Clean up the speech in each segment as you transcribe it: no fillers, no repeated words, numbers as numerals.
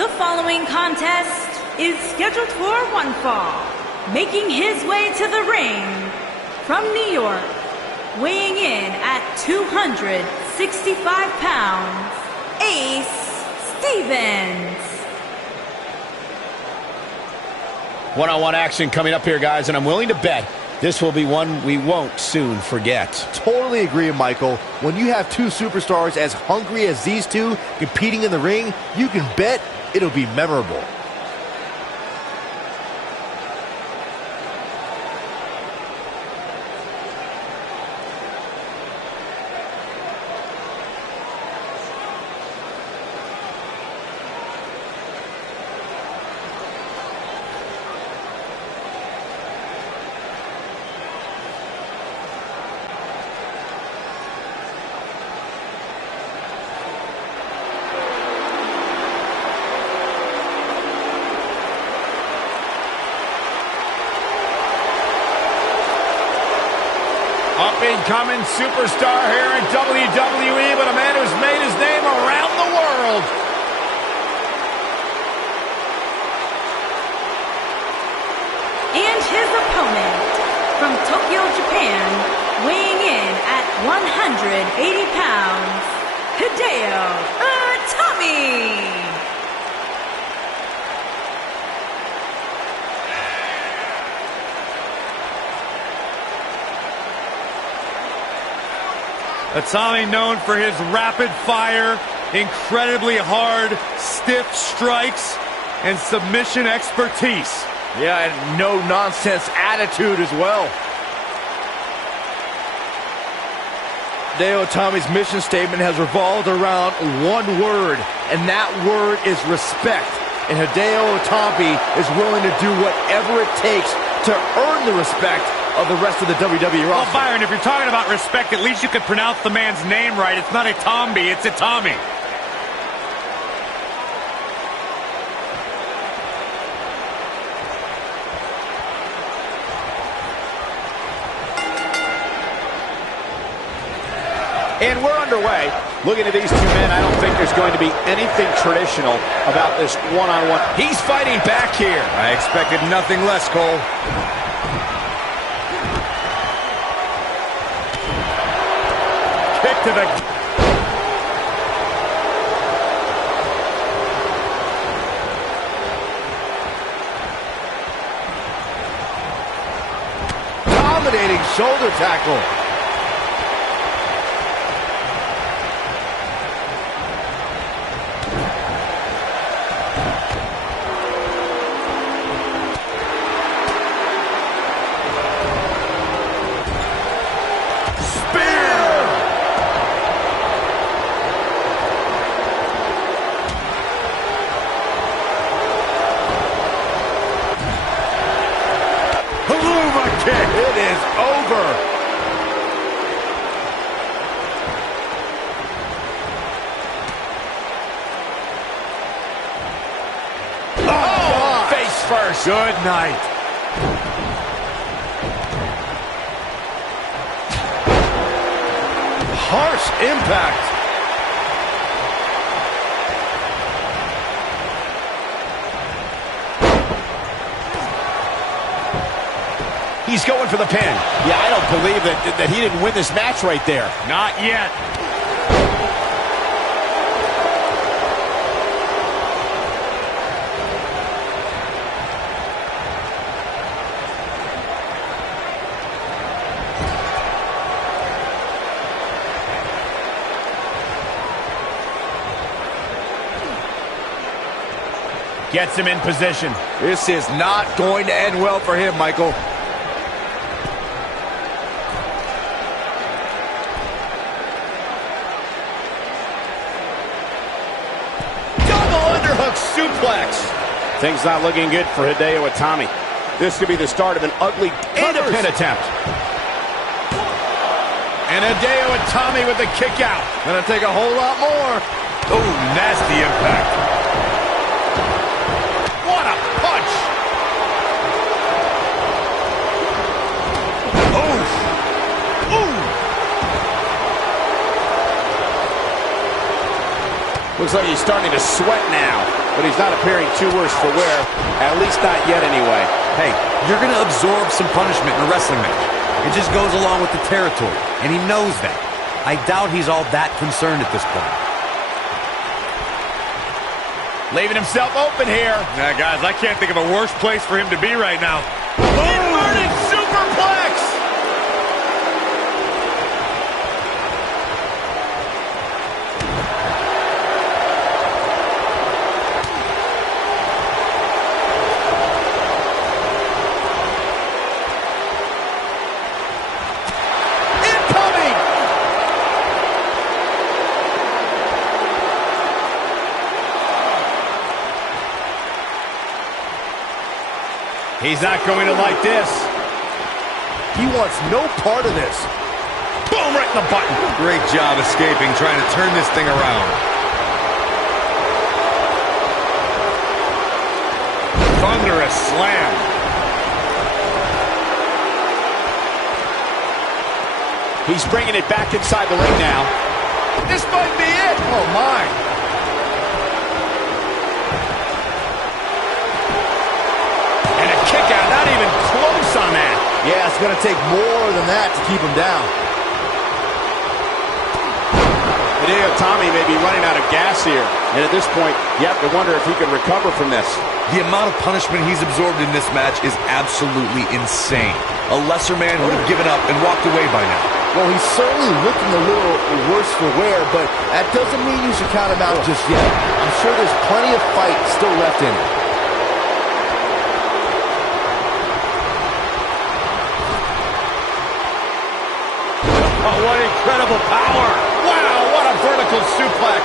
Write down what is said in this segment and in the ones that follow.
The following contest is scheduled for one fall. Making his way to the ring from New York, weighing in at 265 pounds, Ace Stevens. One-on-one action coming up here, guys, and I'm willing to bet this will be one we won't soon forget. Totally agree, Michael. When you have two superstars as hungry as these two competing in the ring, you can bet it'll be memorable. Up-and-coming superstar here in WWE, but a man who's made his name around the world. And his opponent from Tokyo, Japan, weighing in at 180 pounds, Hideo Itami. Itami known for his rapid fire, incredibly hard, stiff strikes, and submission expertise. Yeah, and no-nonsense attitude as well. Hideo Itami's mission statement has revolved around one word, and that word is respect. And Hideo Itami is willing to do whatever it takes to earn the respect of the rest of the WWE roster. Well, Byron, if you're talking about respect, at least you could pronounce the man's name right. It's not Itami, it's Itami. And we're underway. Looking at these two men, I don't think there's going to be anything traditional about this one-on-one. He's fighting back here. I expected nothing less, Cole. Kick to the... Dominating shoulder tackle. It is over. Oh, face first. Good night. Harsh impact. He's going for the pin. Yeah, I don't believe that he didn't win this match right there. Not yet. Gets him in position. This is not going to end well for him, Michael. Suplex. Things not looking good for Hideo Itami. This could be the start of an ugly pin attempt. And Hideo Itami with the kick out. Gonna take a whole lot more. Oh, nasty impact. What a punch. Ooh. Looks like he's starting to sweat now. but he's not appearing too worse for wear, at least not yet anyway. Hey, you're going to absorb some punishment in a wrestling match. It just goes along with the territory, and he knows that. I doubt he's all that concerned at this point. Leaving himself open here. Yeah, guys, I can't think of a worse place for him to be right now. Inverted superplex! He's not going to like this. He wants no part of this. Boom, right in the button. Great job escaping, trying to turn this thing around. Thunderous slam. He's bringing it back inside the ring now. This might be it. Oh, my. Kick out, not even close on that. Yeah, it's going to take more than that to keep him down. Hideo Itami may be running out of gas here. And at this point, you have to wonder if he can recover from this. The amount of punishment he's absorbed in this match is absolutely insane. A lesser man would have given up and walked away by now. Well, he's certainly looking a little worse for wear, but that doesn't mean you should count him out just yet. I'm sure there's plenty of fight still left in him. Oh, what incredible power. Wow, what a vertical suplex.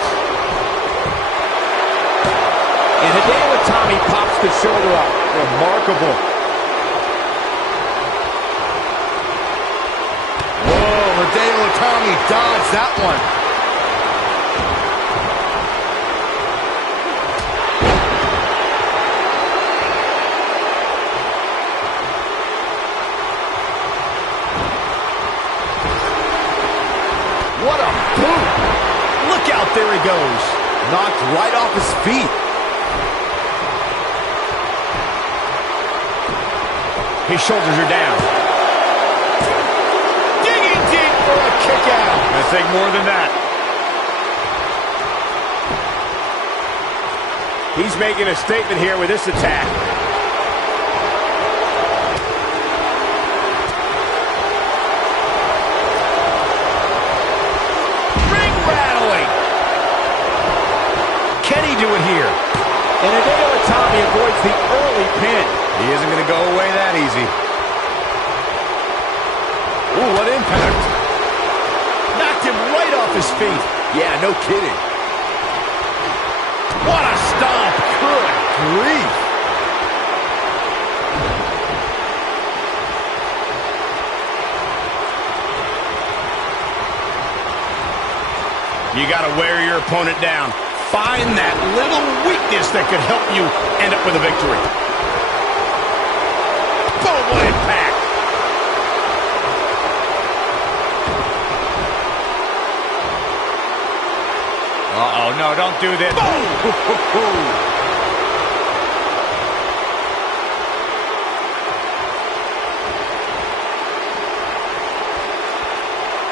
And Hideo Itami pops the shoulder up. Remarkable. Whoa, Hideo Itami dodged that one. What a boot! Look out, there he goes. Knocked right off his feet. His shoulders are down. Digging deep for a kick out. I think more than that. He's making a statement here with this attack. Do it here. And Hideo Itami avoids the early pin. He isn't going to go away that easy. Ooh, what impact. Knocked him right off his feet. Yeah, no kidding. What a stomp. Good grief. You got to wear your opponent down. Find that little weakness that could help you end up with a victory. Boom, what impact. Uh-oh, no, don't do this. Boom!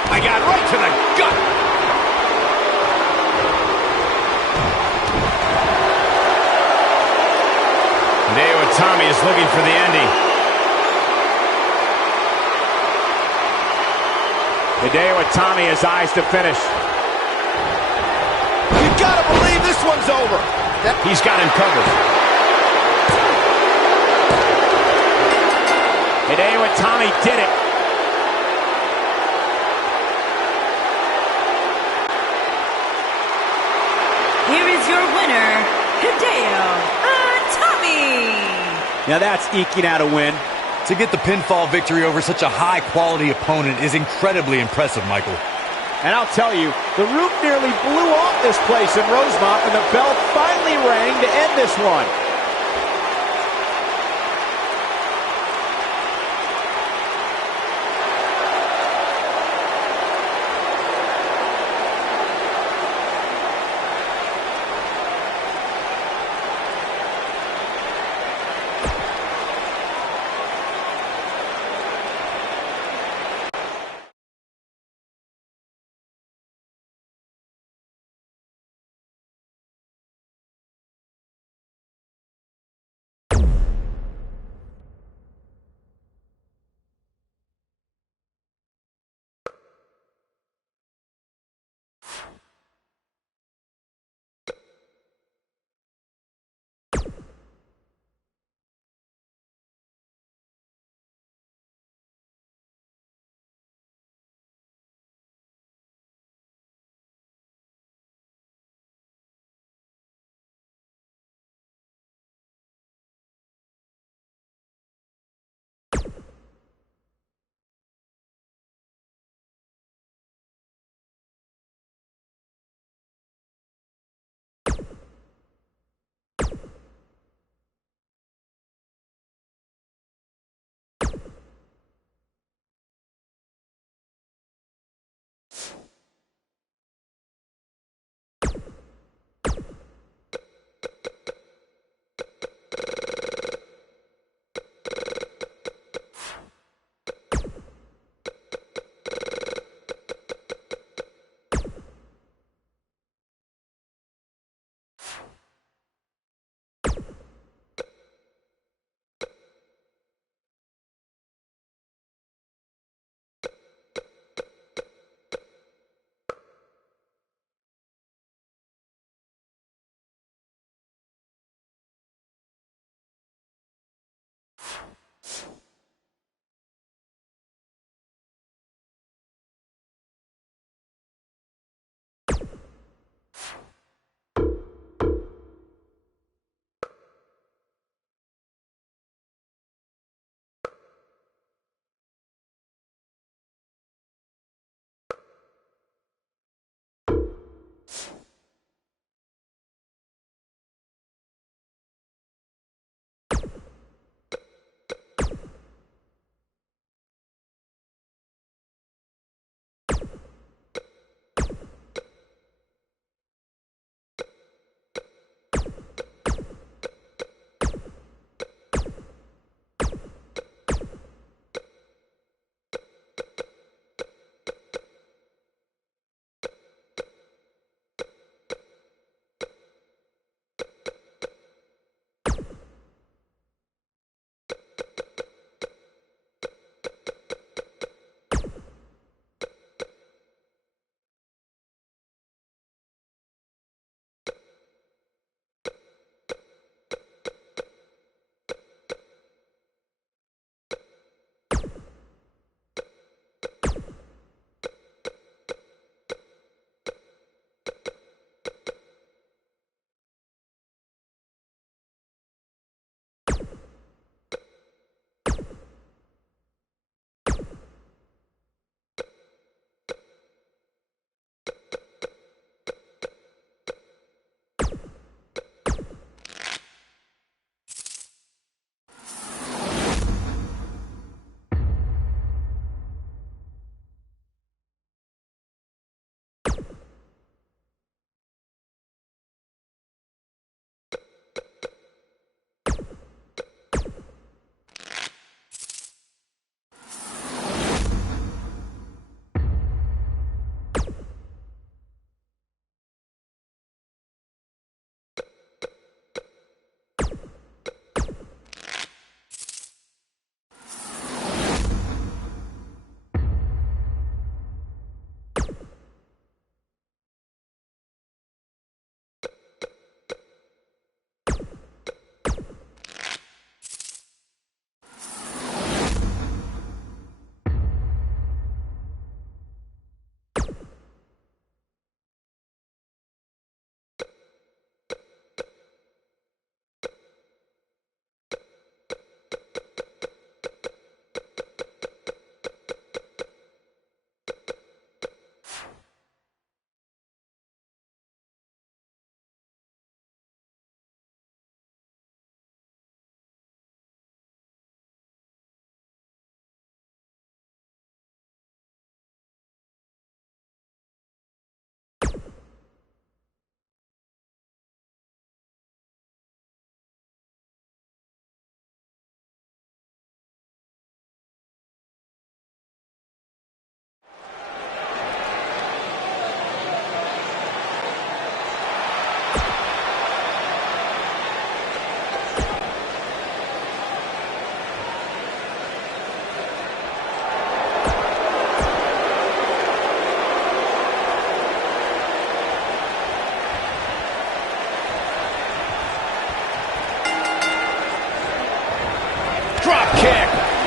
I got right to the gut. Hideo Itami is looking for the ending. Hideo Itami has eyes to finish. You gotta believe this one's over. He's got him covered. Hideo Itami did it. Here is your winner, Hideo Itami. Now that's eking out a win. To get the pinfall victory over such a high-quality opponent is incredibly impressive, Michael. And I'll tell you, the roof nearly blew off this place in Rosemont when the bell finally rang to end this one.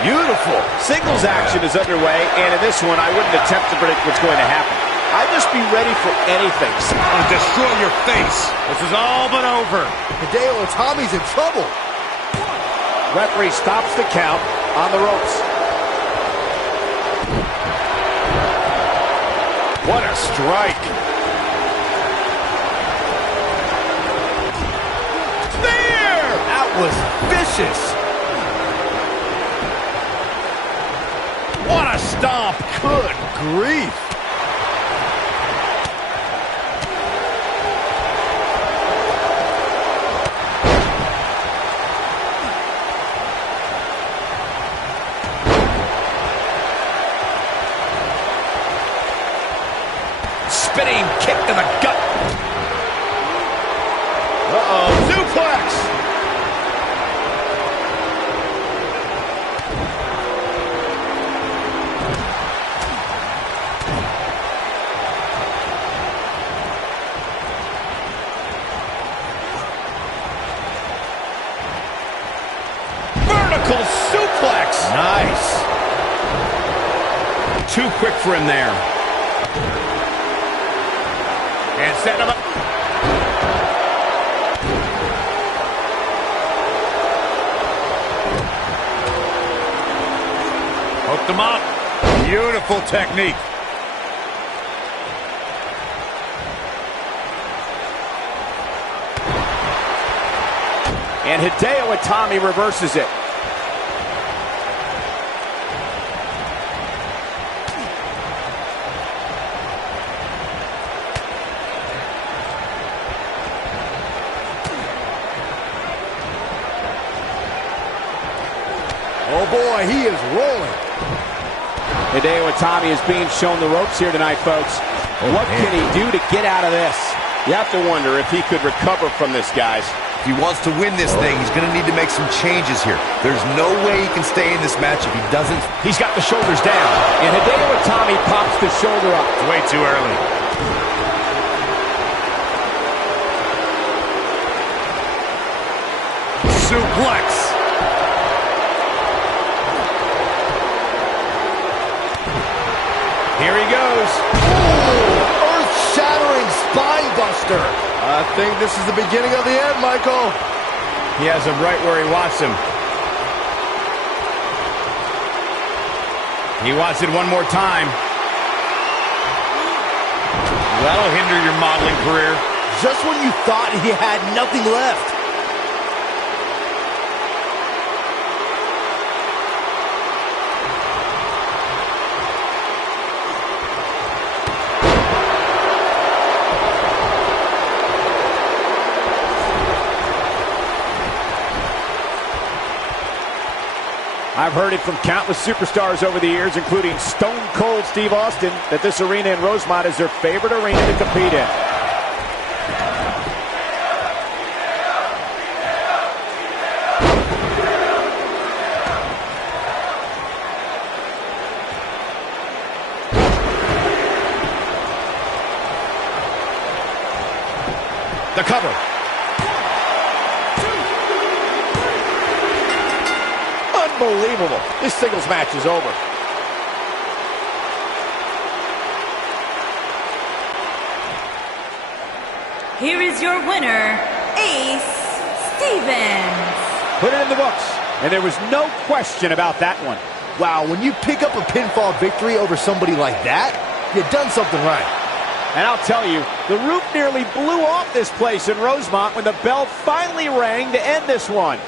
Beautiful. Singles action is underway, and in this one, I wouldn't attempt to predict what's going to happen. I'd just be ready for anything. I'll destroy your face. This is all but over. Hideo Itami's in trouble. Referee stops the count on the ropes. What a strike. There! That was vicious. What a stomp. Good grief. Spinning kick to the gut. Uh-oh, suplex. Vertical suplex. Nice. Too quick for him there. And set him up. Hooked him up. Beautiful technique. And Hideo Itami reverses it. Oh boy, he is rolling. Hideo Itami is being shown the ropes here tonight, folks. What can he do to get out of this? You have to wonder if he could recover from this, guys. If he wants to win this thing, he's going to need to make some changes here. There's no way he can stay in this match if he doesn't. He's got the shoulders down, and Hideo Itami pops the shoulder up. It's way too early. Suplex. Here he goes. Earth-shattering spine buster. I think this is the beginning of the end, Michael. He has him right where he wants him. He wants it one more time. That'll hinder your modeling career. Just when you thought he had nothing left. I've heard it from countless superstars over the years, including Stone Cold Steve Austin, that this arena in Rosemont is their favorite arena to compete in. The cover. Unbelievable. This singles match is over. Here is your winner, Ace Stevens. Put it in the books. And there was no question about that one. Wow, when you pick up a pinfall victory over somebody like that, you've done something right. And I'll tell you, the roof nearly blew off this place in Rosemont when the bell finally rang to end this one.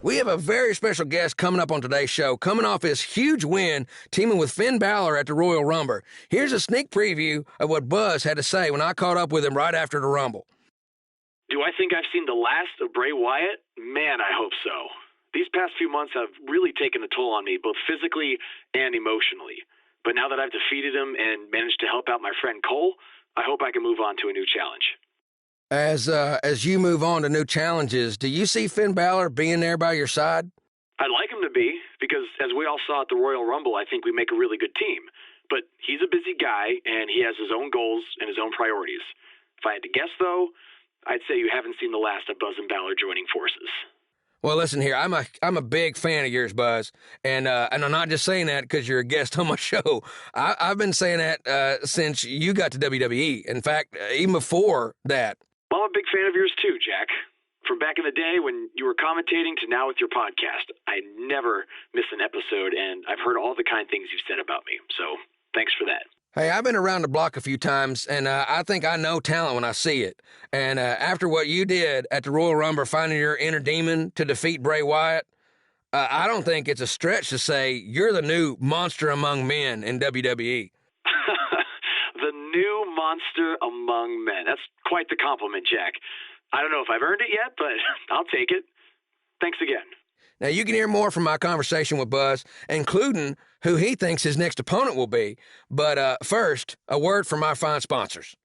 We have a very special guest coming up on today's show, coming off his huge win, teaming with Finn Balor at the Royal Rumble. Here's a sneak preview of what Buzz had to say when I caught up with him right after the Rumble. Do I think I've seen the last of Bray Wyatt? Man, I hope so. These past few months have really taken a toll on me, both physically and emotionally. But now that I've defeated him and managed to help out my friend Cole, I hope I can move on to a new challenge. As you move on to new challenges, do you see Finn Balor being there by your side? I'd like him to be, because as we all saw at the Royal Rumble, I think we make a really good team. But he's a busy guy, and he has his own goals and his own priorities. If I had to guess, though, I'd say you haven't seen the last of Buzz and Balor joining forces. Well, listen here, I'm a big fan of yours, Buzz, and I'm not just saying that because you're a guest on my show. I've been saying that since you got to WWE. In fact, even before that. Well, I'm a big fan of yours too, Jack. From back in the day when you were commentating to now with your podcast, I never miss an episode, and I've heard all the kind things you've said about me. So thanks for that. Hey, I've been around the block a few times, and I think I know talent when I see it. And after what you did at the Royal Rumble, finding your inner demon to defeat Bray Wyatt, I don't think it's a stretch to say you're the new monster among men in WWE. The new monster among men. That's quite the compliment, Jack. I don't know if I've earned it yet, but I'll take it. Thanks again. Now, you can hear more from my conversation with Buzz, including who he thinks his next opponent will be. But first, a word from our fine sponsors.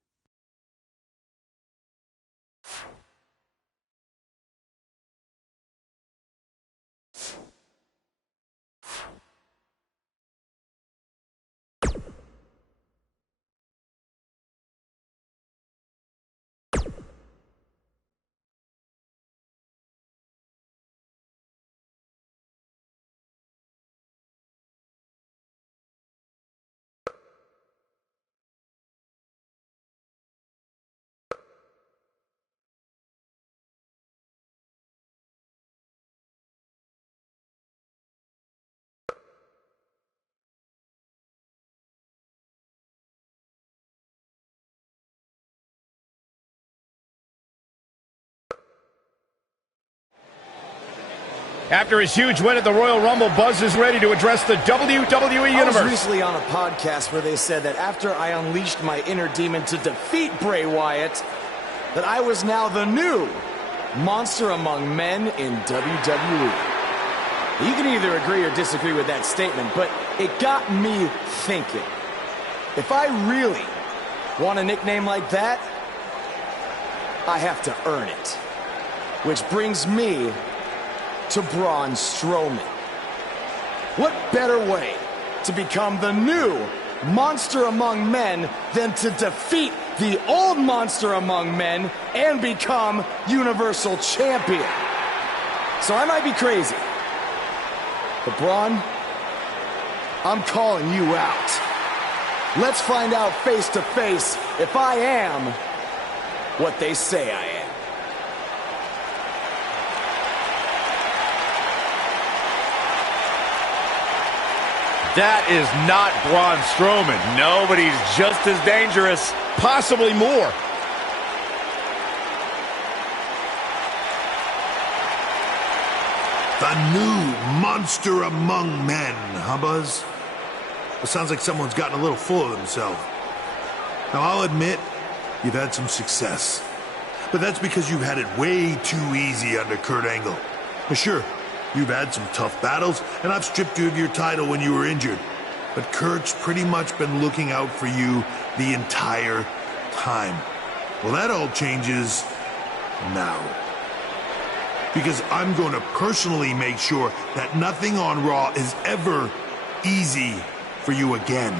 After his huge win at the Royal Rumble, Buzz is ready to address the WWE Universe. I was recently on a podcast where they said that after I unleashed my inner demon to defeat Bray Wyatt, that I was now the new monster among men in WWE. You can either agree or disagree with that statement, but it got me thinking. If I really want a nickname like that, I have to earn it. Which brings me to Braun Strowman. What better way to become the new monster among men than to defeat the old monster among men and become Universal Champion? So I might be crazy, but Braun, I'm calling you out. Let's find out face to face if I am what they say I am. That is not Braun Strowman. No, but he's just as dangerous. Possibly more. The new monster among men, huh, Buzz? It sounds like someone's gotten a little full of themselves. Now, I'll admit, you've had some success. But that's because you've had it way too easy under Kurt Angle. But sure, you've had some tough battles, and I've stripped you of your title when you were injured. But Kurt's pretty much been looking out for you the entire time. Well, that all changes now. Because I'm going to personally make sure that nothing on Raw is ever easy for you again.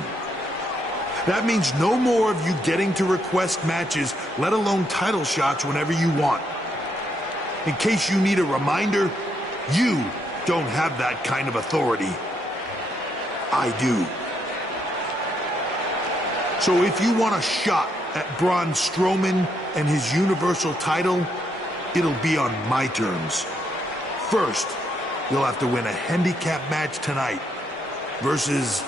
That means no more of you getting to request matches, let alone title shots whenever you want. In case you need a reminder, you don't have that kind of authority. I do. So if you want a shot at Braun Strowman and his Universal title, it'll be on my terms. First, you'll have to win a handicap match tonight versus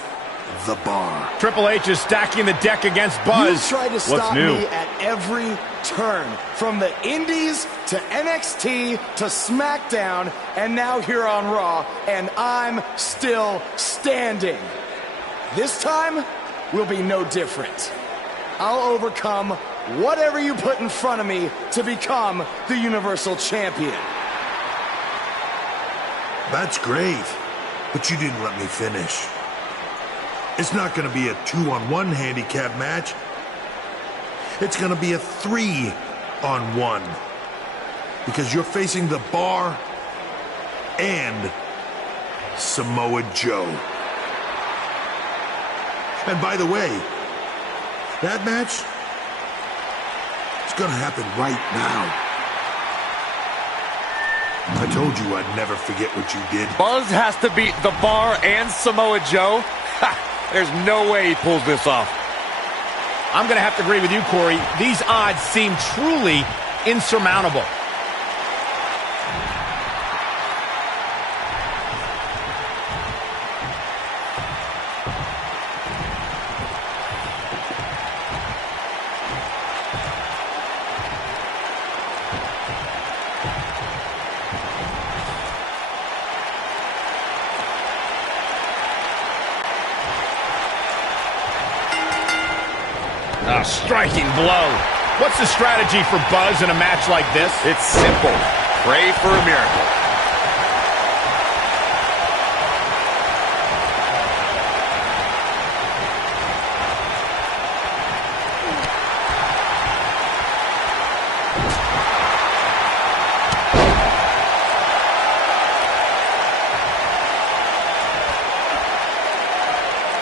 the bar. Triple H is stacking the deck against Buzz. You tried to stop me at every turn, from the Indies to NXT to SmackDown, and now here on Raw, and I'm still standing. This time will be no different. I'll overcome whatever you put in front of me to become the Universal Champion. That's great, but you didn't let me finish. It's not going to be a 2-on-1 handicap match. It's going to be a 3-on-1. Because you're facing the Bar and Samoa Joe. And by the way, that match is going to happen right now. I told you I'd never forget what you did. Buzz has to beat the Bar and Samoa Joe? Ha! There's no way he pulls this off. I'm going to have to agree with you, Corey. These odds seem truly insurmountable. A striking blow. What's the strategy for Buzz in a match like this? It's simple. Pray for a miracle.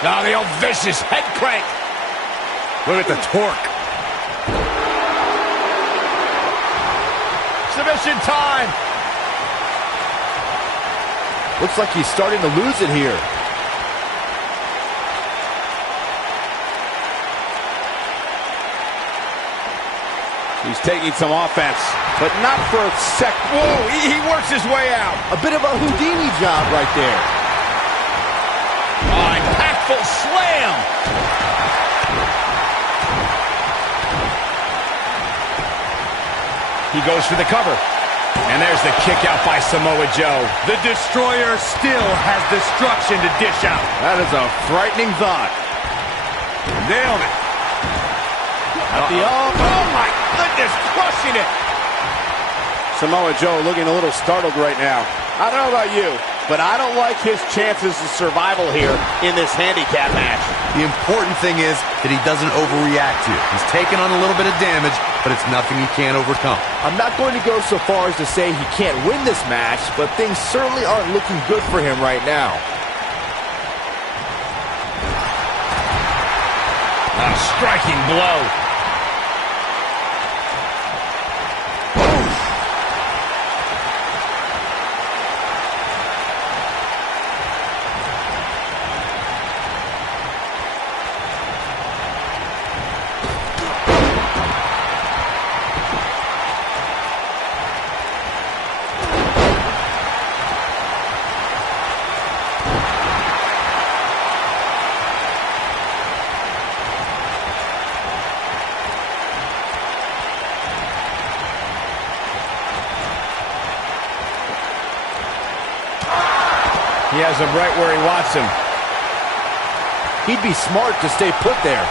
Now the old vicious head crank. Look at the torque. Submission time. Looks like he's starting to lose it here. He's taking some offense, but not for a sec. Whoa, he works his way out. A bit of a Houdini job right there. Oh, impactful slam. He goes for the cover. And there's the kick out by Samoa Joe. The Destroyer still has destruction to dish out. That is a frightening thought. Nailed it. Oh my goodness, crushing it. Samoa Joe looking a little startled right now. I don't know about you, but I don't like his chances of survival here in this handicap match. The important thing is that he doesn't overreact to it. He's taken on a little bit of damage, but it's nothing he can't overcome. I'm not going to go so far as to say he can't win this match, but things certainly aren't looking good for him right now. A striking blow. He has him right where he wants him. He'd be smart to stay put there.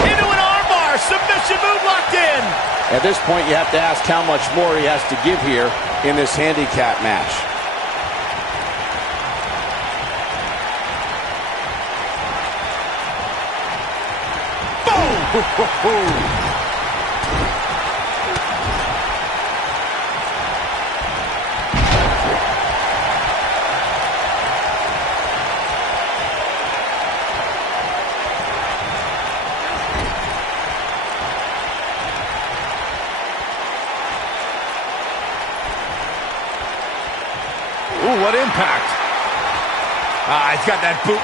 Into an armbar, submission move locked in. At this point, you have to ask how much more he has to give here in this handicap match. Ooh, what impact. He's got that boot.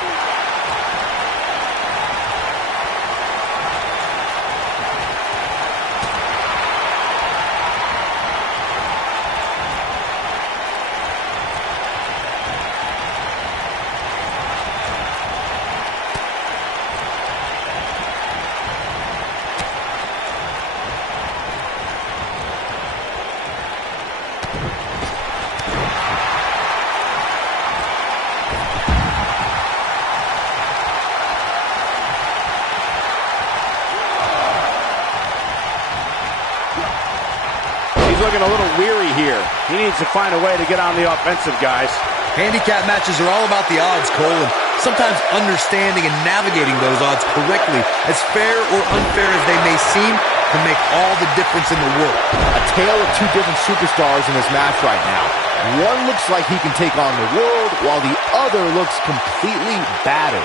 looking a little weary here. He needs to find a way to get on the offensive, guys. Handicap matches are all about the odds, Cole, and sometimes understanding and navigating those odds correctly, as fair or unfair as they may seem, can make all the difference in the world. A tale of two different superstars in this match right now. One looks like he can take on the world, while the other looks completely battered.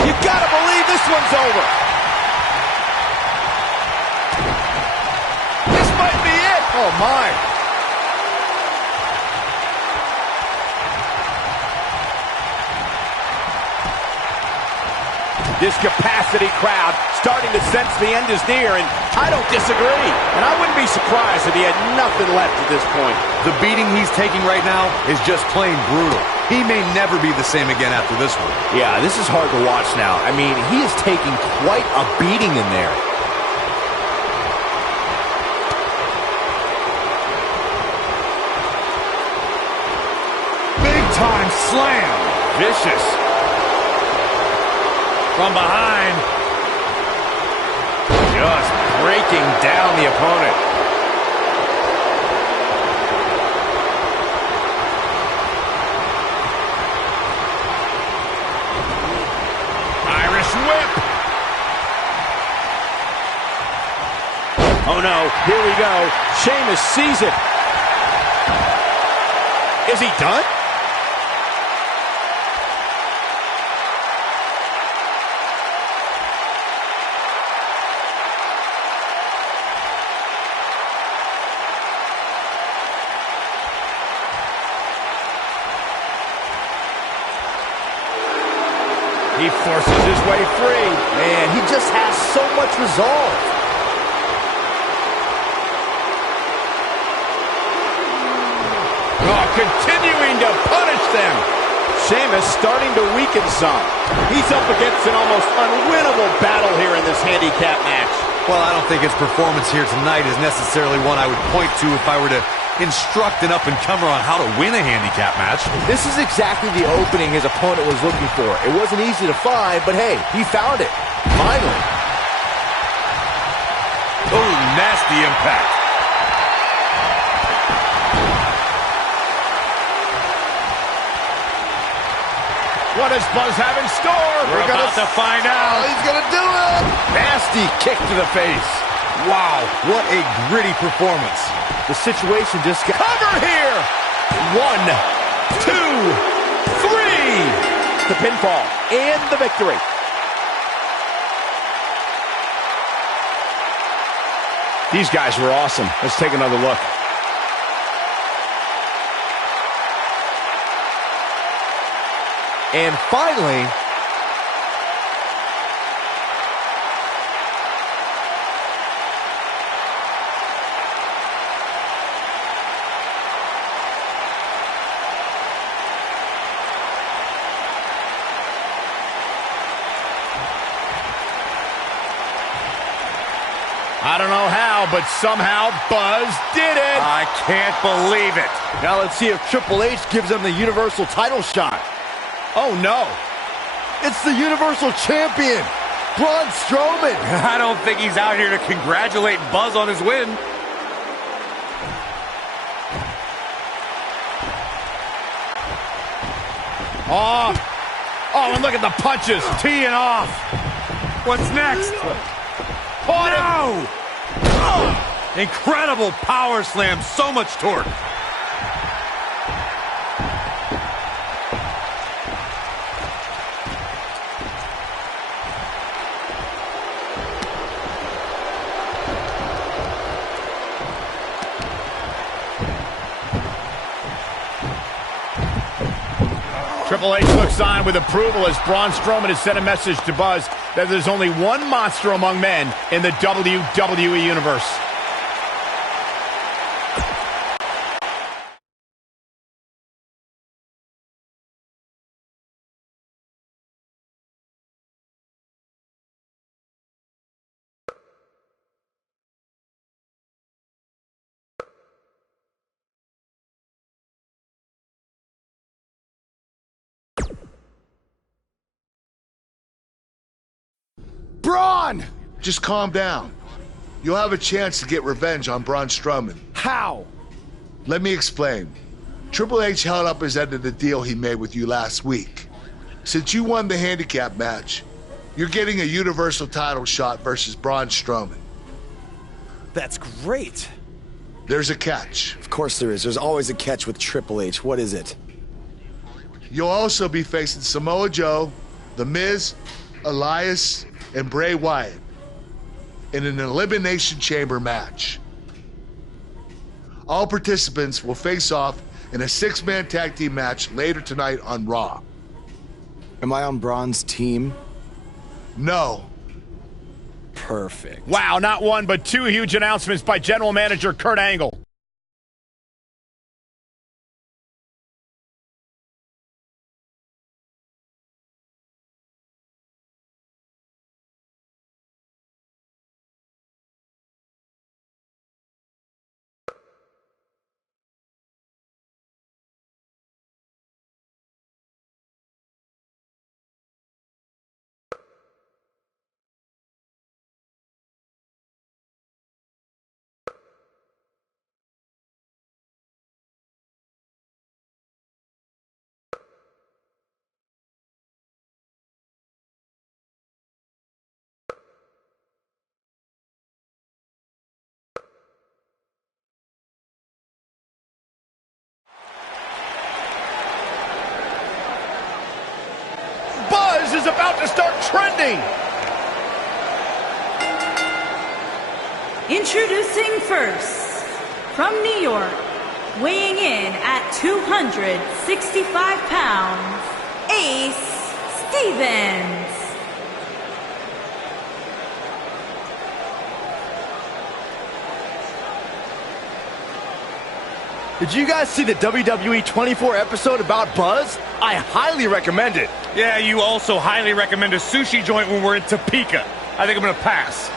You gotta believe this one's over. This might be it. Oh, my. This capacity crowd starting to sense the end is near, and I don't disagree. And I wouldn't be surprised if he had nothing left at this point. The beating he's taking right now is just plain brutal. He may never be the same again after this one. Yeah, this is hard to watch now. I mean, he is taking quite a beating in there. Big time slam. Vicious. From behind. Just breaking down the opponent. Irish whip. Oh no, here we go. Sheamus sees it. Is he done? He forces his way free. Man, he just has so much resolve. Oh, continuing to punish them. Sheamus starting to weaken some. He's up against an almost unwinnable battle here in this handicap match. Well, I don't think his performance here tonight is necessarily one I would point to if I were to instruct an up-and-comer on how to win a handicap match. This is exactly the opening his opponent was looking for. It wasn't easy to find, but hey, he found it. Finally. Oh, nasty impact. What does Buzz have in store? We're about to find out. He's gonna do it! Nasty kick to the face. Wow, what a gritty performance. The situation just got... Cover here. 1, 2, 3. The pinfall and the victory. These guys were awesome. Let's take another look. And finally... I don't know how, but somehow Buzz did it. I can't believe it. Now let's see if Triple H gives him the Universal title shot. Oh, no. It's the Universal Champion, Braun Strowman. I don't think he's out here to congratulate Buzz on his win. Oh, and look at the punches teeing off. What's next? No! Incredible power slam, so much torque. Triple H looks on with approval as Braun Strowman has sent a message to Buzz that there's only one monster among men in the WWE Universe. Braun! Just calm down. You'll have a chance to get revenge on Braun Strowman. How? Let me explain. Triple H held up his end of the deal he made with you last week. Since you won the handicap match, you're getting a Universal title shot versus Braun Strowman. That's great. There's a catch. Of course there is. There's always a catch with Triple H. What is it? You'll also be facing Samoa Joe, The Miz, Elias, and Bray Wyatt in an Elimination Chamber match. All participants will face off in a 6-man tag team match later tonight on Raw. Am I on Braun's team? No. Perfect. Wow, not one, but two huge announcements by General Manager Kurt Angle. Buzz is about to start trending. Introducing first, from New York, weighing in at 265 pounds, Ace Stevens. Did you guys see the WWE 24 episode about Buzz? I highly recommend it. Yeah, you also highly recommend a sushi joint when we're in Topeka. I think I'm going to pass.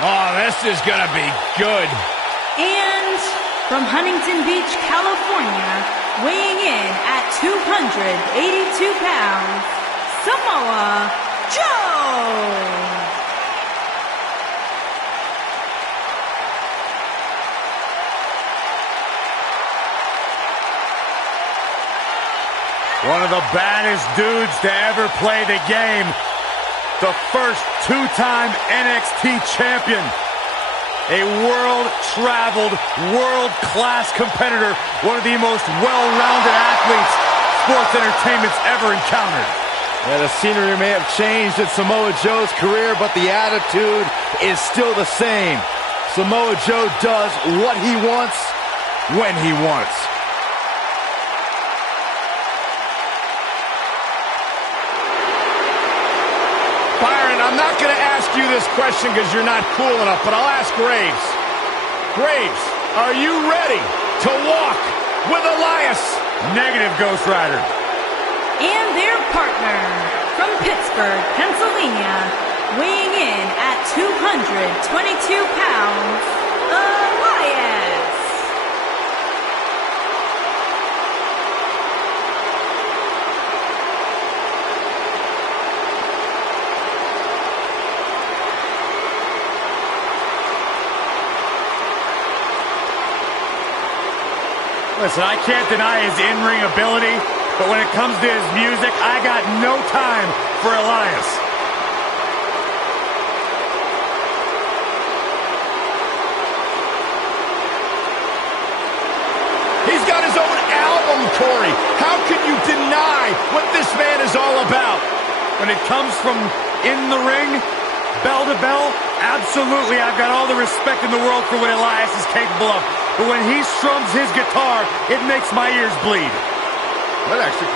Oh, this is going to be good. And from Huntington Beach, California, weighing in at 282 pounds, Samoa Joe. One of the baddest dudes to ever play the game. The first two-time NXT champion. A world-traveled, world-class competitor. One of the most well-rounded athletes sports entertainment's ever encountered. Yeah, the scenery may have changed in Samoa Joe's career, but the attitude is still the same. Samoa Joe does what he wants, when he wants. Byron, I'm not going to ask you this question because you're not cool enough, but I'll ask Graves. Graves, are you ready to walk with Elias? Negative, Ghost Rider. And their partner, from Pittsburgh, Pennsylvania, weighing in at 222 pounds, Elias. Listen, I can't deny his in-ring ability, but when it comes to his music, I got no time for Elias. He's got his own album, Corey. How can you deny what this man is all about? When it comes from in the ring, bell to bell, absolutely. I've got all the respect in the world for what Elias is capable of. But when he strums his guitar, it makes my ears bleed. That actually...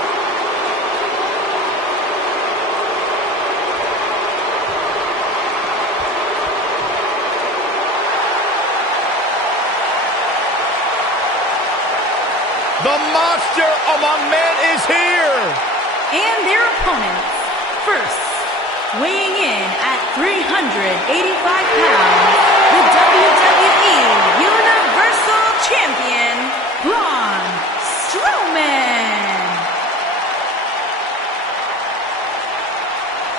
The monster among men is here! And their opponents. First, weighing in at 385 pounds, the WWE Universal Champion, Braun Strowman.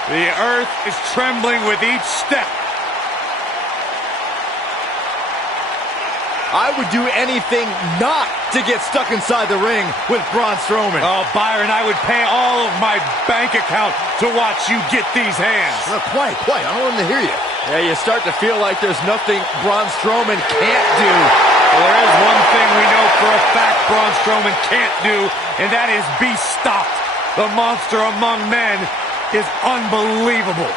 The earth is trembling with each step. I would do anything not to get stuck inside the ring with Braun Strowman. Oh, Byron, I would pay all of my bank account to watch you get these hands. Quiet. I don't want to hear you. Yeah, you start to feel like there's nothing Braun Strowman can't do. Well, there is one thing we know for a fact Braun Strowman can't do, and that is be stopped. The monster among men is unbelievable.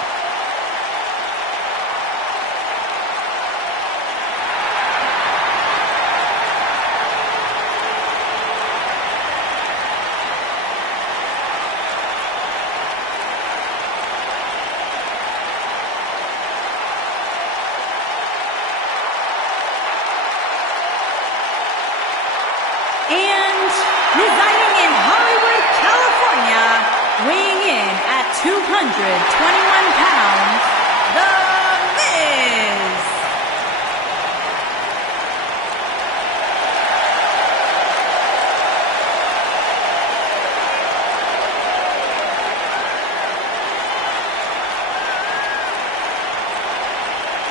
And residing in Hollywood, California, weighing in at 221 pounds, The Miz.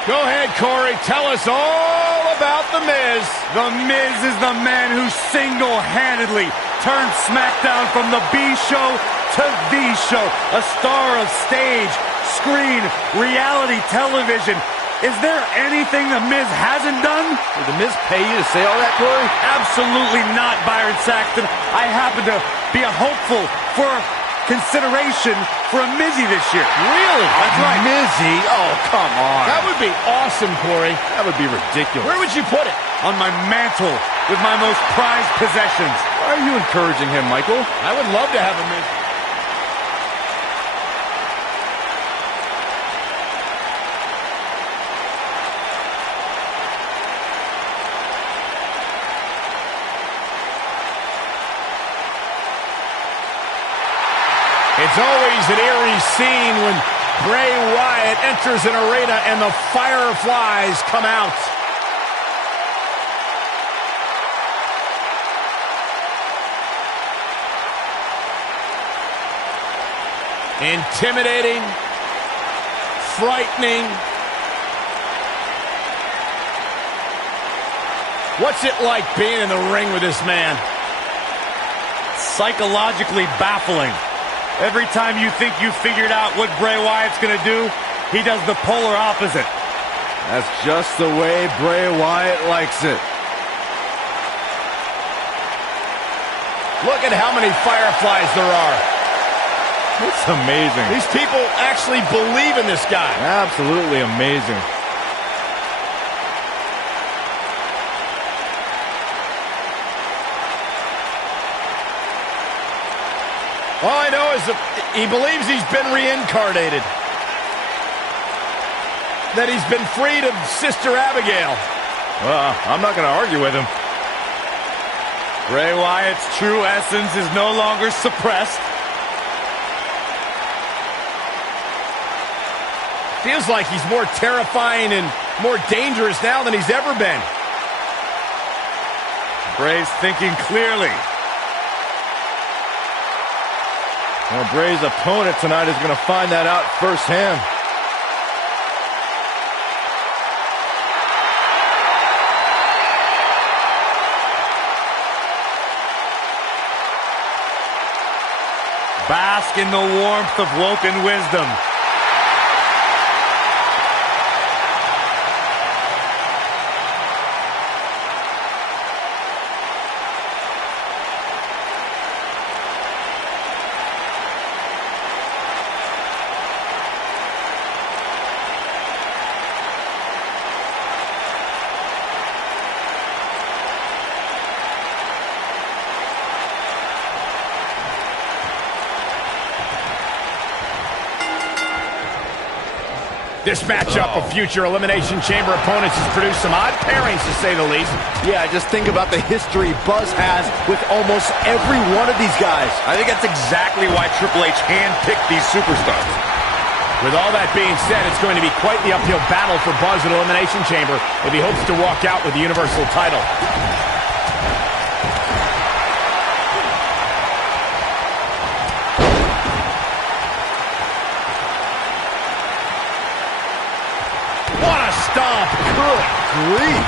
Go ahead, Corey. Tell us all about The Miz. The Miz is the man who single-handedly turned SmackDown from the B show to the show. A star of stage, screen, reality television. Is there anything The Miz hasn't done? Did The Miz pay you to say all that, Corey? Absolutely not, Byron Saxton. I happen to be a hopeful for consideration for a Mizzy this year. Really? That's right. Mizzy? Oh, come on. That would be awesome, Corey. That would be ridiculous. Where would you put it? On my mantle with my most prized possessions. Why are you encouraging him, Michael? I would love to have a Miz. It's always an eerie scene when Bray Wyatt enters an arena and the fireflies come out. Intimidating, frightening. What's it like being in the ring with this man? Psychologically baffling. Every time you think you figured out what Bray Wyatt's going to do, he does the polar opposite. That's just the way Bray Wyatt likes it. Look at how many fireflies there are. It's amazing. These people actually believe in this guy. Absolutely amazing. All I know is that he believes he's been reincarnated. That he's been freed of Sister Abigail. Well, I'm not going to argue with him. Bray Wyatt's true essence is no longer suppressed. Feels like he's more terrifying and more dangerous now than he's ever been. Bray's thinking clearly. Well, Bray's opponent tonight is going to find that out firsthand. Bask in the warmth of Woken wisdom. This matchup of future Elimination Chamber opponents has produced some odd pairings, to say the least. Yeah, just think about the history Buzz has with almost every one of these guys. I think that's exactly why Triple H handpicked these superstars. With all that being said, it's going to be quite the uphill battle for Buzz at Elimination Chamber if he hopes to walk out with the Universal title. Stomp. Good grief.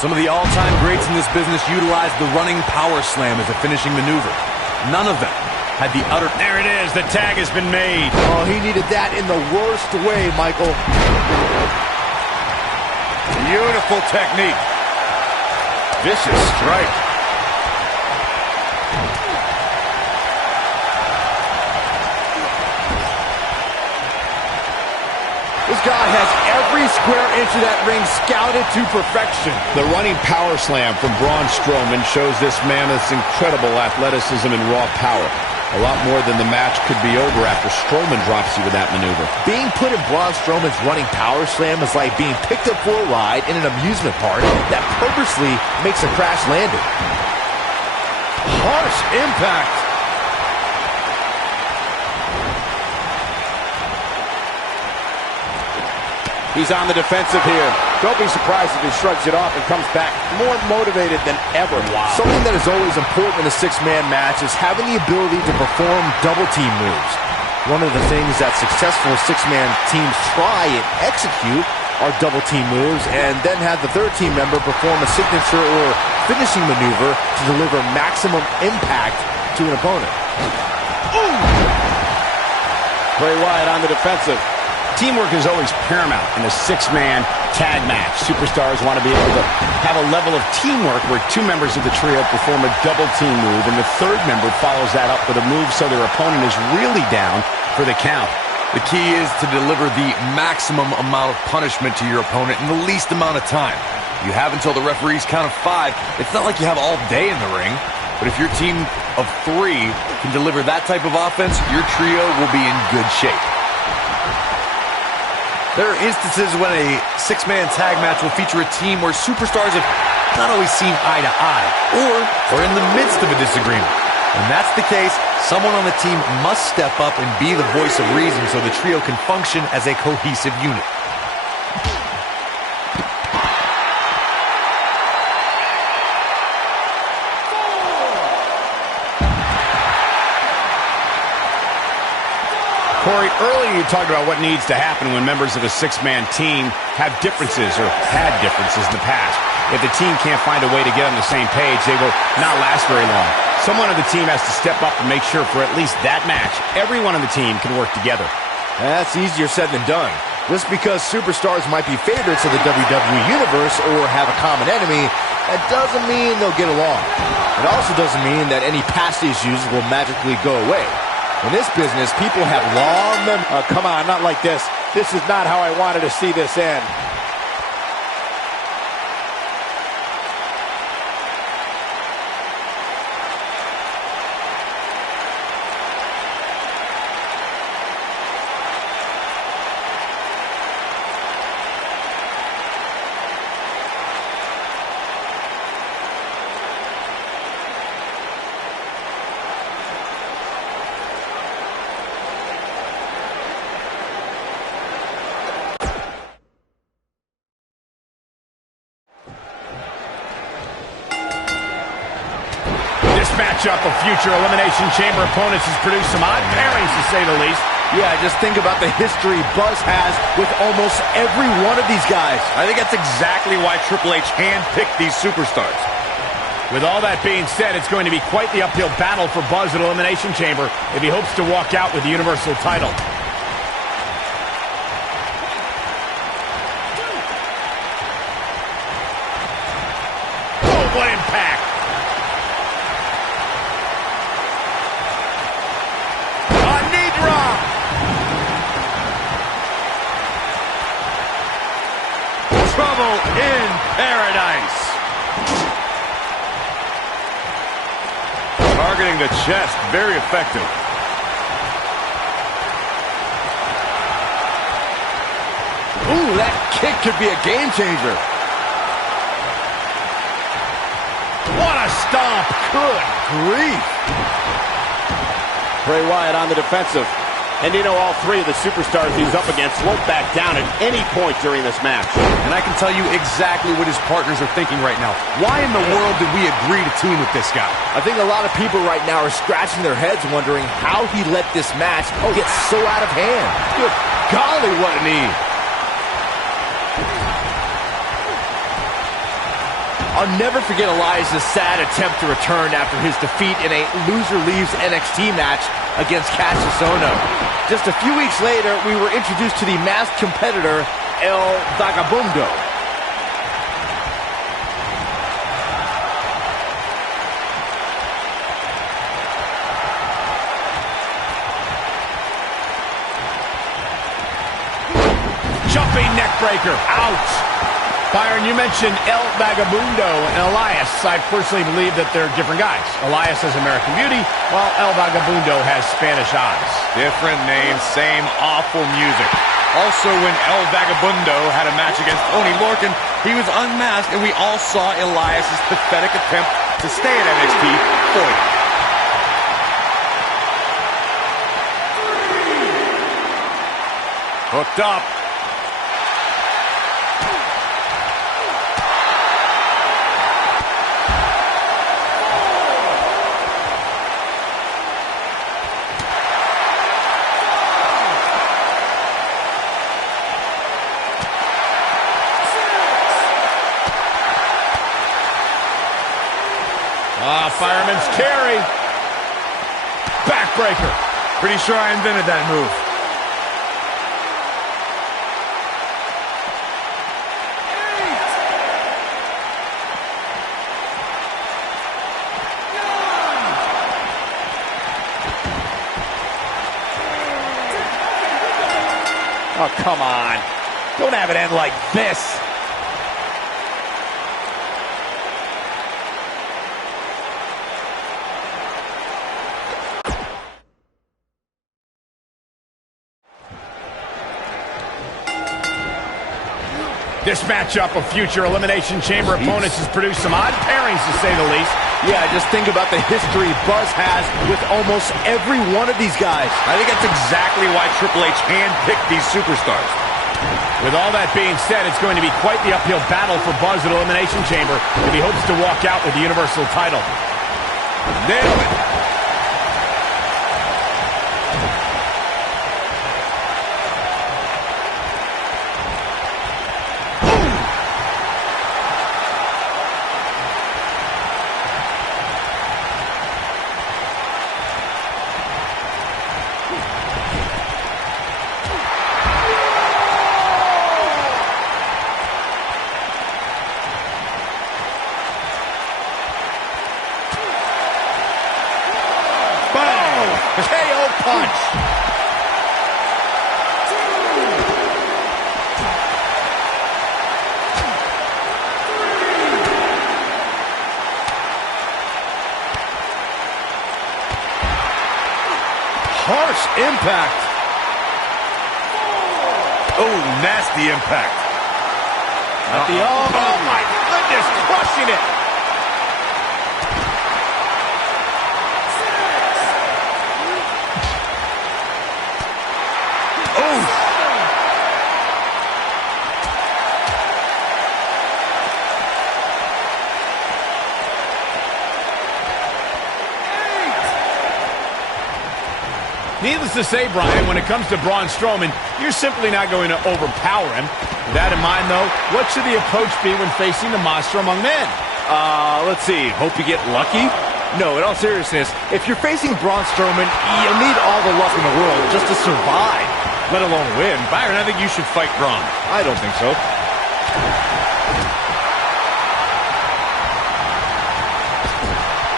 Some of the all-time greats in this business utilized the running power slam as a finishing maneuver. None of them had the utter... There it is. The tag has been made. Oh, he needed that in the worst way, Michael. Beautiful technique. Vicious strike. This guy has every square inch of that ring scouted to perfection. The running power slam from Braun Strowman shows this mammoth's incredible athleticism and raw power. A lot more than the match could be over after Strowman drops you with that maneuver. Being put in Braun Strowman's running power slam is like being picked up for a ride in an amusement park that purposely makes a crash landing. Harsh impact. He's on the defensive here. Don't be surprised if he shrugs it off and comes back more motivated than ever. Wow. Something that is always important in a six-man match is having the ability to perform double-team moves. One of the things that successful six-man teams try and execute are double-team moves, and then have the third team member perform a signature or finishing maneuver to deliver maximum impact to an opponent. Ooh. Bray Wyatt on the defensive. Teamwork is always paramount in a six-man tag match. Superstars want to be able to have a level of teamwork where two members of the trio perform a double-team move, and the third member follows that up with a move so their opponent is really down for the count. The key is to deliver the maximum amount of punishment to your opponent in the least amount of time. You have until the referee's count of 5. It's not like you have all day in the ring, but if your team of 3 can deliver that type of offense, your trio will be in good shape. There are instances when a six-man tag match will feature a team where superstars have not always seen eye to eye, or are in the midst of a disagreement. When that's the case, someone on the team must step up and be the voice of reason so the trio can function as a cohesive unit. Corey, earlier you talked about what needs to happen when members of a six-man team have differences or had differences in the past. If the team can't find a way to get on the same page, they will not last very long. Someone on the team has to step up and make sure for at least that match, everyone on the team can work together. That's easier said than done. Just because superstars might be favorites of the WWE Universe or have a common enemy, that doesn't mean they'll get along. It also doesn't mean that any past issues will magically go away. In this business, people have long memories. Oh, come on, not like this. This is not how I wanted to see this end. Matchup of future Elimination Chamber opponents has produced some odd pairings, to say the least. Yeah, just think about the history Buzz has with almost every one of these guys. I think that's exactly why Triple H handpicked these superstars. With all that being said, it's going to be quite the uphill battle for Buzz at Elimination Chamber if he hopes to walk out with the Universal title. Oh, what impact! trouble in paradise. Targeting the chest, very effective. Ooh, that kick could be a game changer. What a stomp. Good grief. Bray Wyatt on the defensive. And you know all three of the superstars he's up against won't back down at any point during this match. And I can tell you exactly what his partners are thinking right now. Why in the world did we agree to team with this guy? I think a lot of people right now are scratching their heads wondering how he let this match get so out of hand. Good golly, what a knee. I'll never forget Elias's sad attempt to return after his defeat in a loser leaves NXT match against Cassius Ohno. Just a few weeks later, we were introduced to the masked competitor, El Vagabundo. Jumping neck breaker. Ouch. Byron, you mentioned El Vagabundo and Elias. I personally believe that they're different guys. Elias has American Beauty, while El Vagabundo has Spanish eyes. Different names, same awful music. Also, when El Vagabundo had a match against Tony Lorcan, he was unmasked, and we all saw Elias's pathetic attempt to stay at NXT foiled. Hooked up. Fireman's carry. Backbreaker. Pretty sure I invented that move. Oh, come on. Don't have it end like this. This matchup of future Elimination Chamber opponents has produced some odd pairings, to say the least. Yeah, just think about the history Buzz has with almost every one of these guys. I think that's exactly why Triple H handpicked these superstars. With all that being said, it's going to be quite the uphill battle for Buzz at Elimination Chamber if he hopes to walk out with the Universal title. Nailed it. KO punch. Harsh impact. Oh, nasty impact. At the elbow. Oh, my goodness, crushing it. Needless to say, Brian, when it comes to Braun Strowman, you're simply not going to overpower him. With that in mind, though, what should the approach be when facing the monster among men? Let's see. Hope you get lucky? No, in all seriousness, if you're facing Braun Strowman, you'll need all the luck in the world just to survive, let alone win. Byron, I think you should fight Braun. I don't think so.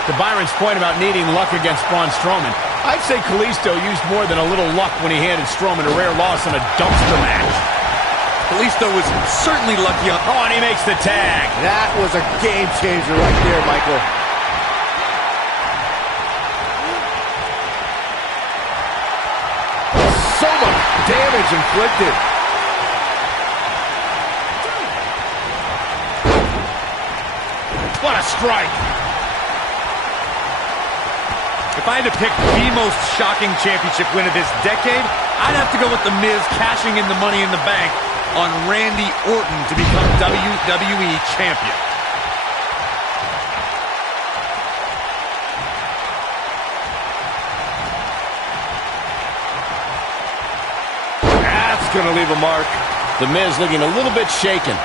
To Byron's point about needing luck against Braun Strowman, I'd say Kalisto used more than a little luck when he handed Strowman a rare loss in a dumpster match. Kalisto was certainly lucky on... Oh, and he makes the tag. That was a game changer right there, Michael. So much damage inflicted. What a strike. If I had to pick the most shocking championship win of this decade, I'd have to go with The Miz cashing in the Money in the Bank on Randy Orton to become WWE Champion. That's going to leave a mark. The Miz looking a little bit shaken.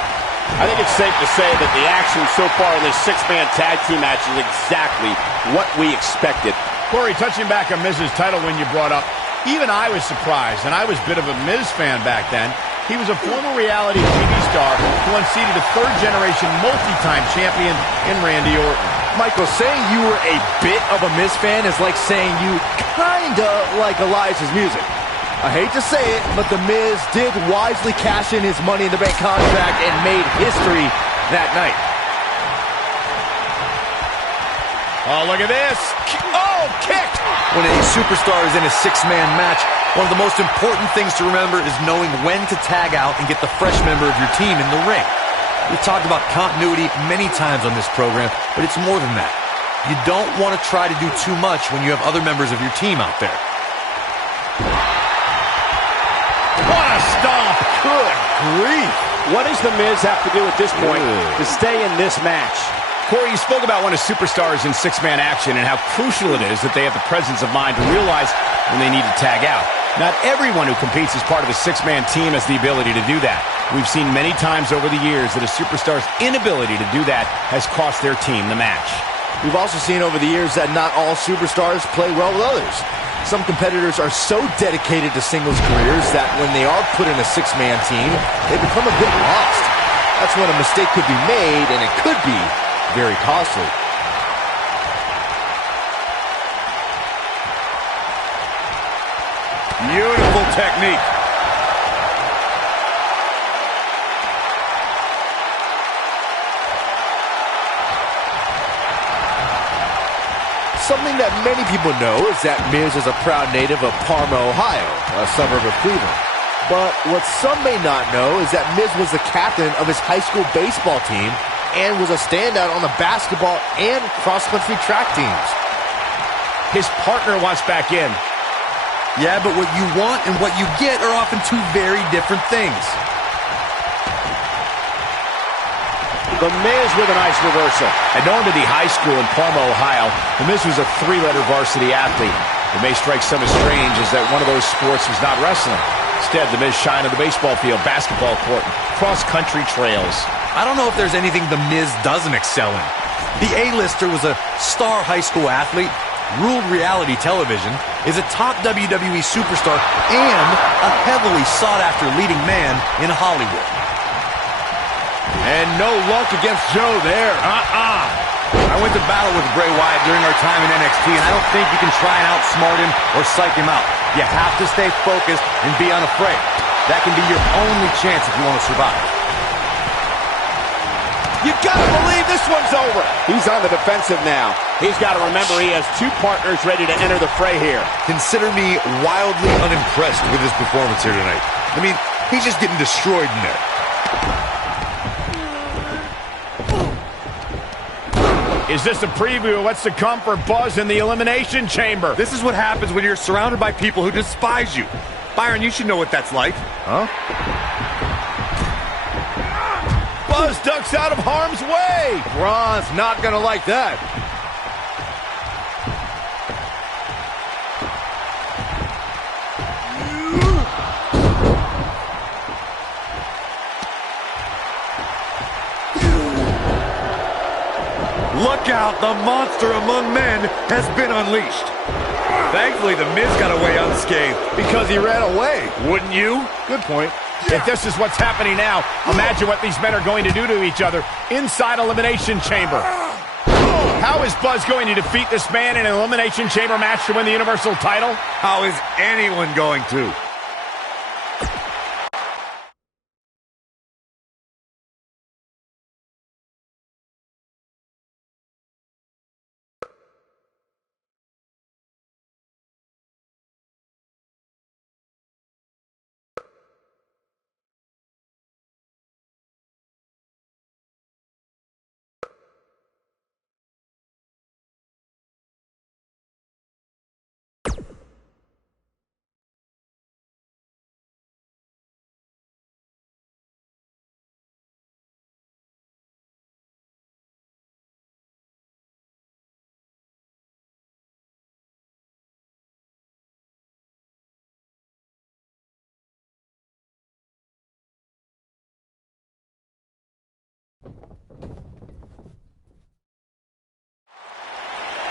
I think it's safe to say that the action so far in this six-man tag team match is exactly what we expected. Corey, touching back on Miz's title win you brought up, even I was surprised, and I was a bit of a Miz fan back then. He was a former reality TV star who unseated a third-generation multi-time champion in Randy Orton. Michael, saying you were a bit of a Miz fan is like saying you kinda like Elias's music. I hate to say it, but The Miz did wisely cash in his Money in the Bank contract and made history that night. Oh, look at this. Oh, kick! When a superstar is in a six-man match, one of the most important things to remember is knowing when to tag out and get the fresh member of your team in the ring. We've talked about continuity many times on this program, but it's more than that. You don't want to try to do too much when you have other members of your team out there. What a stomp! Good grief! What does The Miz have to do at this point to stay in this match? Corey, you spoke about when a superstar is in six-man action and how crucial it is that they have the presence of mind to realize when they need to tag out. Not everyone who competes as part of a six-man team has the ability to do that. We've seen many times over the years that a superstar's inability to do that has cost their team the match. We've also seen over the years that not all superstars play well with others. Some competitors are so dedicated to singles careers that when they are put in a six-man team, they become a bit lost. That's when a mistake could be made, and it could be very costly. Beautiful technique. Something that many people know is that Miz is a proud native of Parma, Ohio, a suburb of Cleveland. But what some may not know is that Miz was the captain of his high school baseball team and was a standout on the basketball and cross-country track teams. His partner wants back in. Yeah, but what you want and what you get are often two very different things. The Miz with a nice reversal. And known to the high school in Parma, Ohio, The Miz was a three-letter varsity athlete. It may strike some as strange as that one of those sports was not wrestling. Instead, The Miz shined on the baseball field, basketball court, and cross-country trails. I don't know if there's anything The Miz doesn't excel in. The A-lister was a star high school athlete, ruled reality television, is a top WWE superstar, and a heavily sought-after leading man in Hollywood. And no luck against Joe there. I went to battle with Bray Wyatt during our time in NXT, and I don't think you can try and outsmart him or psych him out. You have to stay focused and be unafraid. That can be your only chance if you want to survive. You gotta believe this one's over. He's on the defensive now. He's got to remember he has two partners ready to enter the fray here. Consider me wildly unimpressed with his performance here tonight. I mean, he's just getting destroyed in there. Is this a preview of what's to come for Buzz in the Elimination Chamber? This is what happens when you're surrounded by people who despise you. Byron, you should know what that's like. Huh? Buzz ducks out of harm's way. Braun's not gonna like that. Look out, the monster among men has been unleashed. Thankfully, The Miz got away unscathed. Because he ran away. Wouldn't you? Good point. If this is what's happening now, imagine what these men are going to do to each other inside Elimination Chamber. How is Buzz going to defeat this man in an Elimination Chamber match to win the Universal title? How is anyone going to?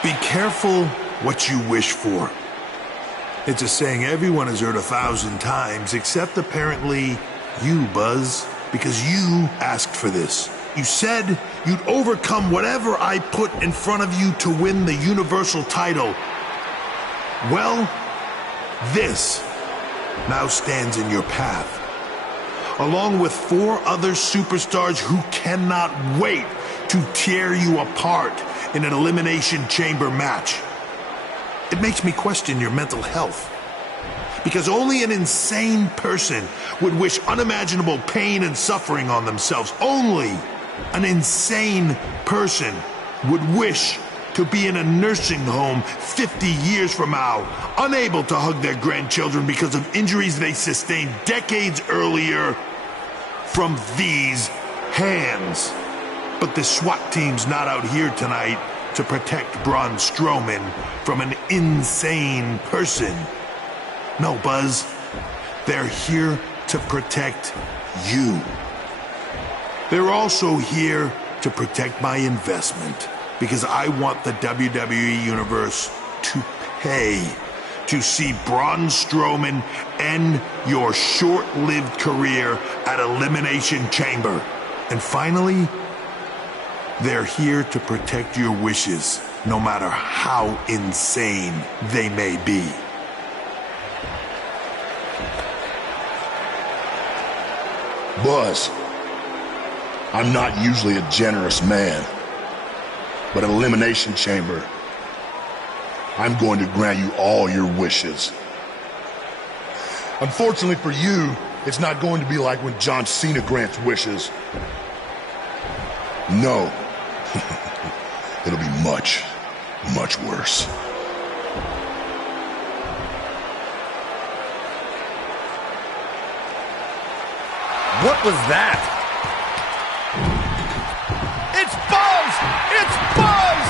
Be careful what you wish for. It's a saying everyone has heard 1,000 times, except apparently you, Buzz, because you asked for this. You said you'd overcome whatever I put in front of you to win the Universal title. Well, this now stands in your path, along with 4 other superstars who cannot wait to tear you apart in an Elimination Chamber match. It makes me question your mental health, because only an insane person would wish unimaginable pain and suffering on themselves. Only an insane person would wish to be in a nursing home 50 years from now, unable to hug their grandchildren because of injuries they sustained decades earlier from these hands. But the SWAT team's not out here tonight to protect Braun Strowman from an insane person. No, Buzz. They're here to protect you. They're also here to protect my investment, because I want the WWE Universe to pay to see Braun Strowman end your short-lived career at Elimination Chamber. And finally, they're here to protect your wishes, no matter how insane they may be. Buzz, I'm not usually a generous man, but at Elimination Chamber, I'm going to grant you all your wishes. Unfortunately for you, it's not going to be like when John Cena grants wishes. No. It'll be much, much worse. What was that? It's Buzz! It's Buzz!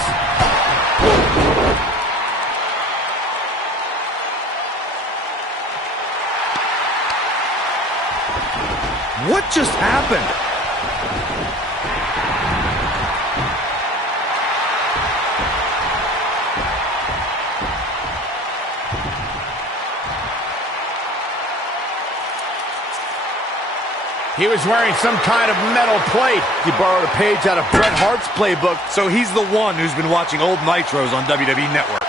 What just happened? He was wearing some kind of metal plate. He borrowed a page out of Bret Hart's playbook, so he's the one who's been watching old Nitros on WWE Network.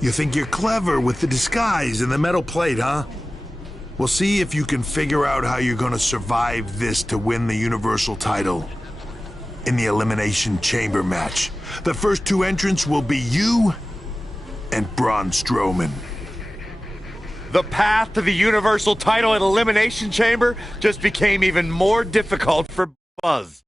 You think you're clever with the disguise and the metal plate, huh? We'll see if you can figure out how you're gonna survive this to win the Universal title in the Elimination Chamber match. The first 2 entrants will be you and Braun Strowman. The path to the Universal title at Elimination Chamber just became even more difficult for Buzz.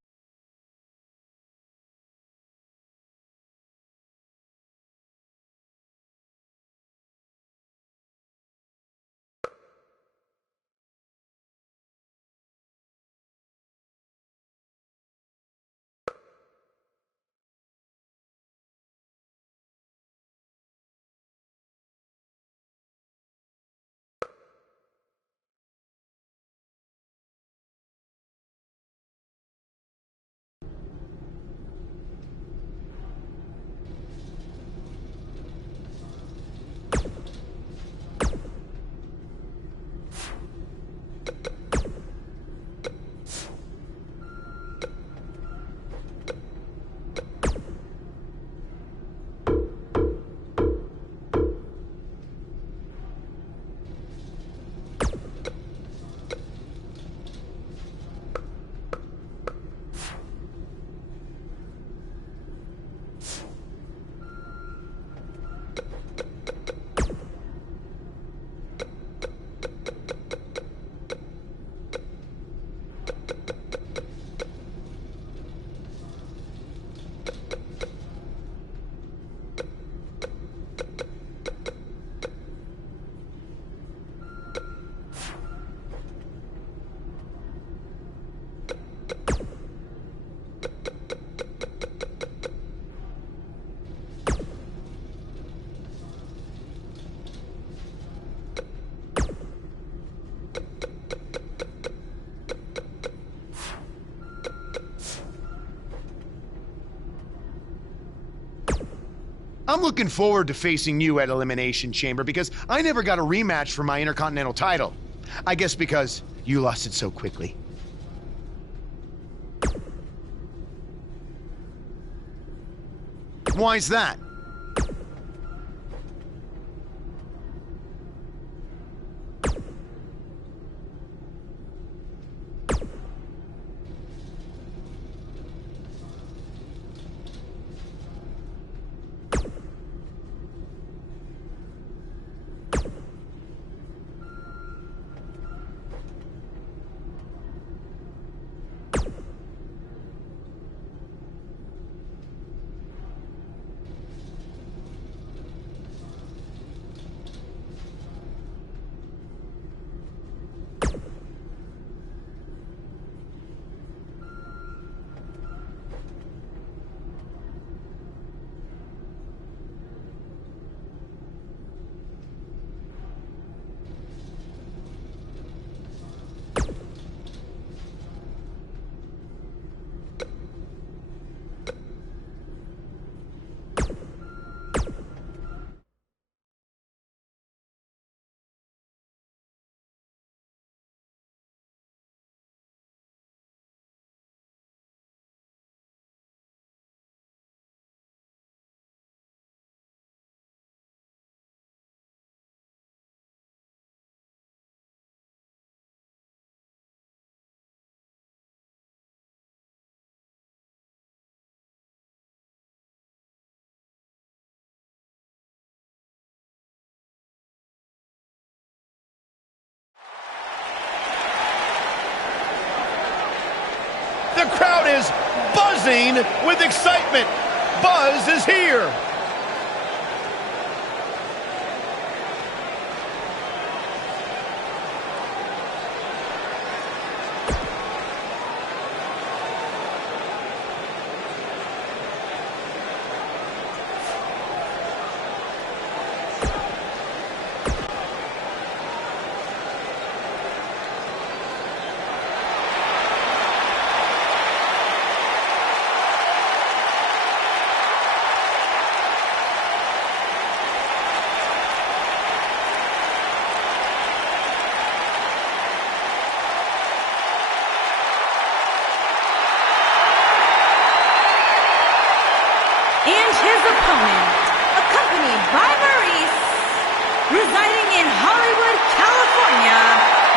I'm looking forward to facing you at Elimination Chamber because I never got a rematch for my Intercontinental title. I guess because you lost it so quickly. Why's that? The crowd is buzzing with excitement. Buzz is here. And his opponent, accompanied by Maurice, residing in Hollywood, California,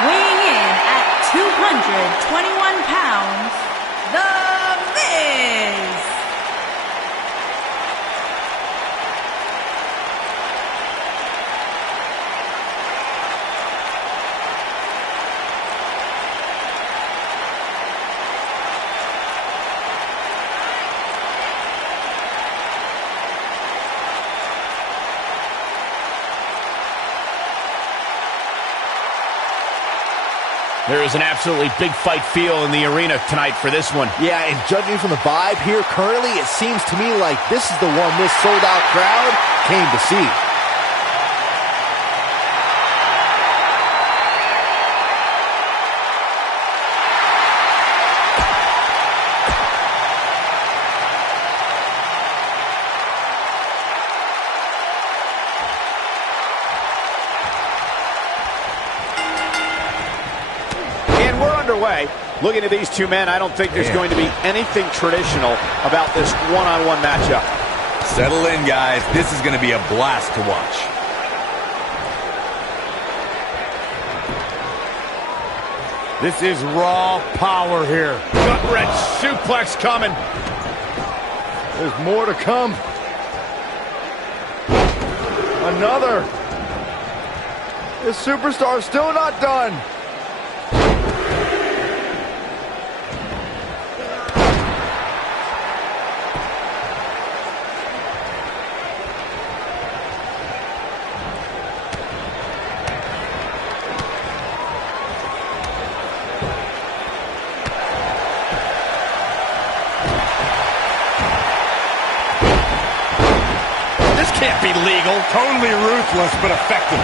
weighing in at 221 pounds, The Miz. There is an absolutely big fight feel in the arena tonight for this one. Yeah, and judging from the vibe here currently, it seems to me like this is the one this sold-out crowd came to see. Underway. Looking at these two men, I don't think there's going to be anything traditional about this one-on-one matchup. Settle in, guys. This is going to be a blast to watch. This is raw power here. Gut-wrench suplex coming. There's more to come. Another. This superstar's still not done. Can't be legal. Totally ruthless, but effective.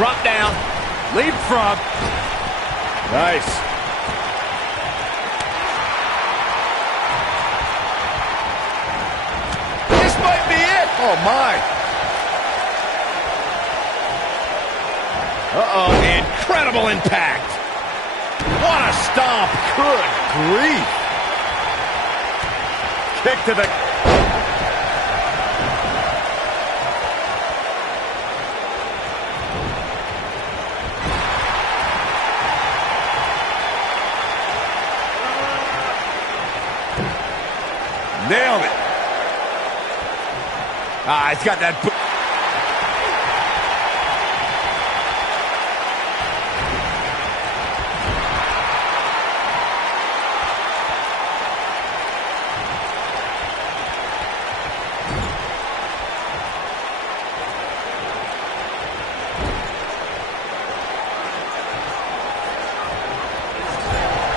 Drop down. Leapfrog. Nice. This might be it. Oh, my. Uh-oh, incredible impact. What a stomp. Good grief. Kick to the... Nailed it. Ah, he's got that...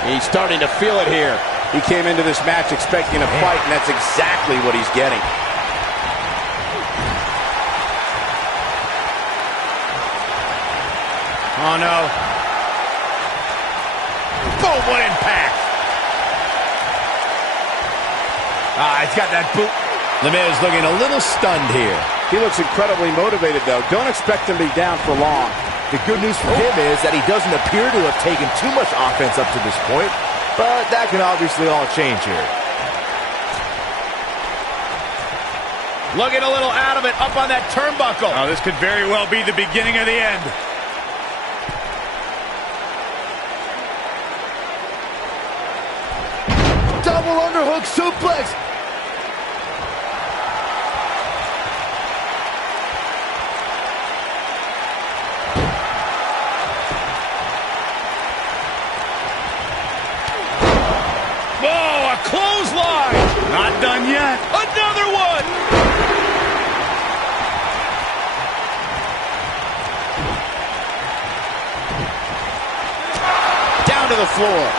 He's starting to feel it here. He came into this match expecting a fight, and that's exactly what he's getting. Oh, no. Boom, what impact. Ah, he's got that boot. The Miz looking a little stunned here. He looks incredibly motivated, though. Don't expect him to be down for long. The good news for him is that he doesn't appear to have taken too much offense up to this point, but that can obviously all change here. Looking a little out of it, up on that turnbuckle. Oh, this could very well be the beginning of the end. Double underhook suplex. Clothesline! Not done yet. Another one! Down to the floor.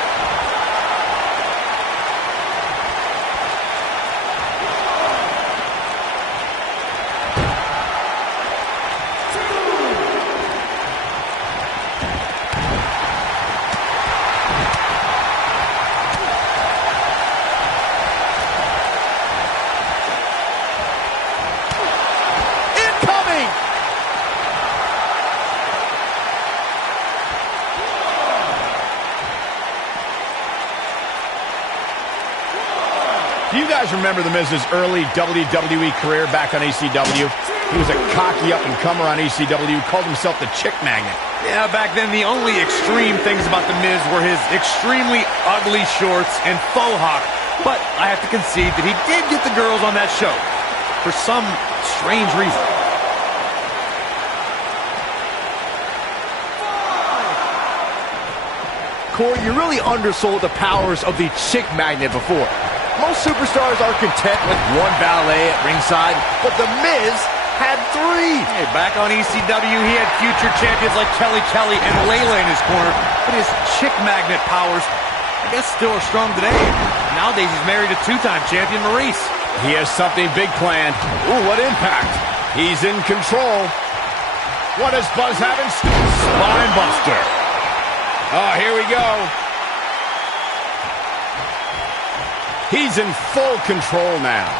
Do you guys remember The Miz's early WWE career back on ECW? He was a cocky up-and-comer on ECW, called himself the Chick Magnet. Yeah, back then the only extreme things about The Miz were his extremely ugly shorts and faux hawk. But I have to concede that he did get the girls on that show for some strange reason. Corey, you really undersold the powers of the Chick Magnet before. Most superstars are content with one valet at ringside, but The Miz had three. Hey, back on ECW, he had future champions like Kelly Kelly and Layla in his corner, but his Chick Magnet powers, I guess, still are strong today. Nowadays, he's married to two-time champion Maurice. He has something big planned. Ooh, what impact. He's in control. What does Buzz have in Spine Buster. Oh, here we go. He's in full control now.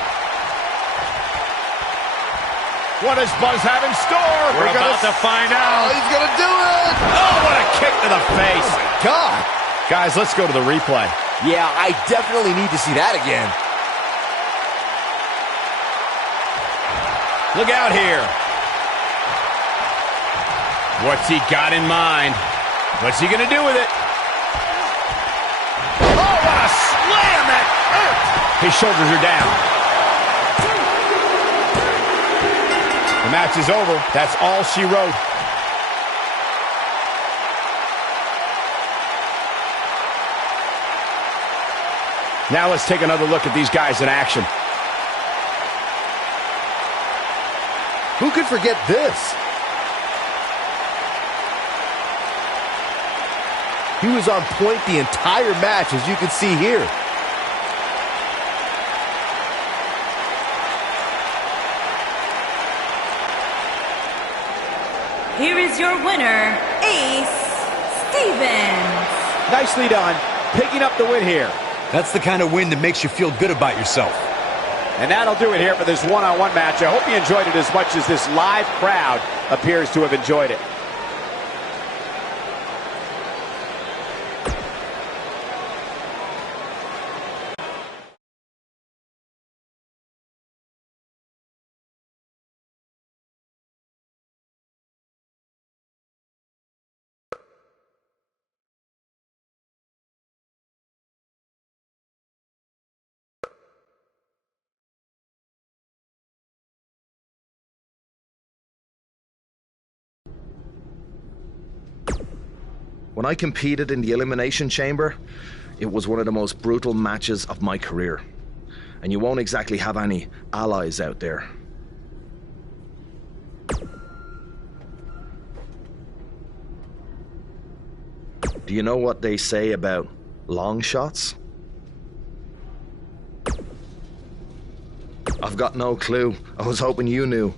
What does Buzz have in store? We're about to find out. Oh, he's going to do it. Oh, what a kick to the face. Oh, my God. Guys, let's go to the replay. Yeah, I definitely need to see that again. Look out here. What's he got in mind? What's he going to do with it? Oh, what a slam that hurt. His shoulders are down. The match is over. That's all she wrote. Now let's take another look at these guys in action. Who could forget this? He was on point the entire match, as you can see here. here is your winner, Ace Stevens. Nicely done, picking up the win here. That's the kind of win that makes you feel good about yourself. And that'll do it here for this one-on-one match. I hope you enjoyed it as much as this live crowd appears to have enjoyed it. When I competed in the Elimination Chamber, it was one of the most brutal matches of my career. And you won't exactly have any allies out there. Do you know what they say about long shots? I've got no clue. I was hoping you knew.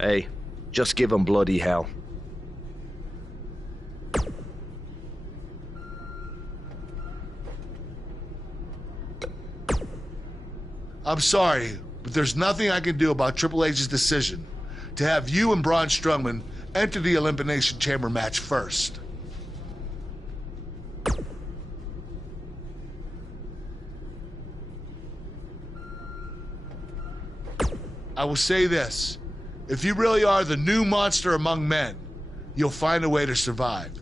Hey, just give 'em bloody hell. I'm sorry, but there's nothing I can do about Triple H's decision to have you and Braun Strowman enter the Elimination Chamber match first. I will say this, if you really are the new monster among men, you'll find a way to survive.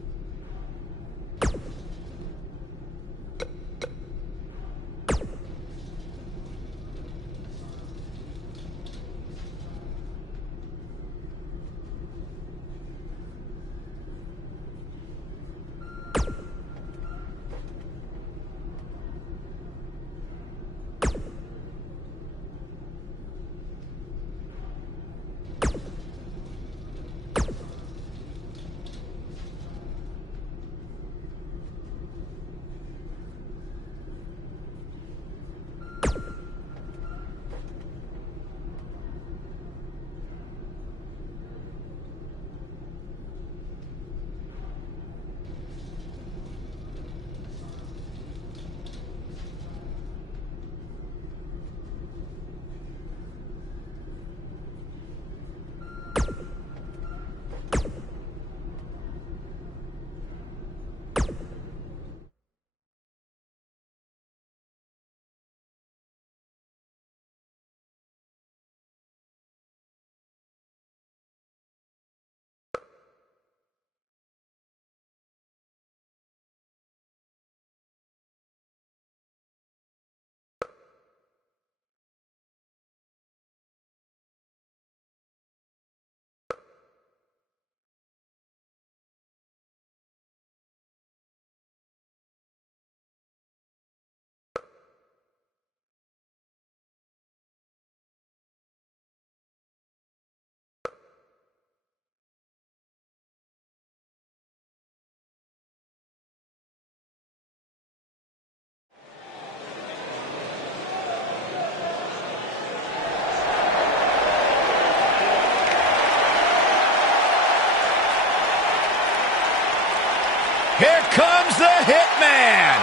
Here comes the Hitman!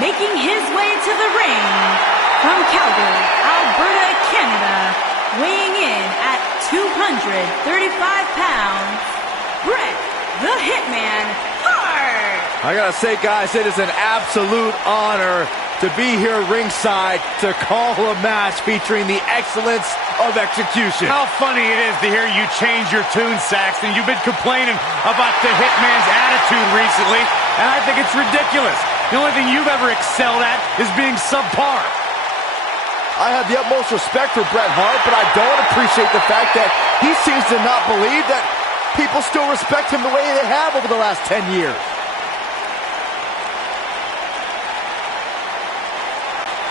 Making his way to the ring from Calgary, Alberta, Canada, weighing in at 235 pounds, Bret the Hitman Hart! I gotta say, guys, it is an absolute honor to be here ringside to call a match featuring the excellence of execution. How funny it is to hear you change your tune, Saxton. You've been complaining about the Hitman's attitude recently, and I think it's ridiculous. The only thing you've ever excelled at is being subpar. I have the utmost respect for Bret Hart, but I don't appreciate the fact that he seems to not believe that people still respect him the way they have over the last 10 years.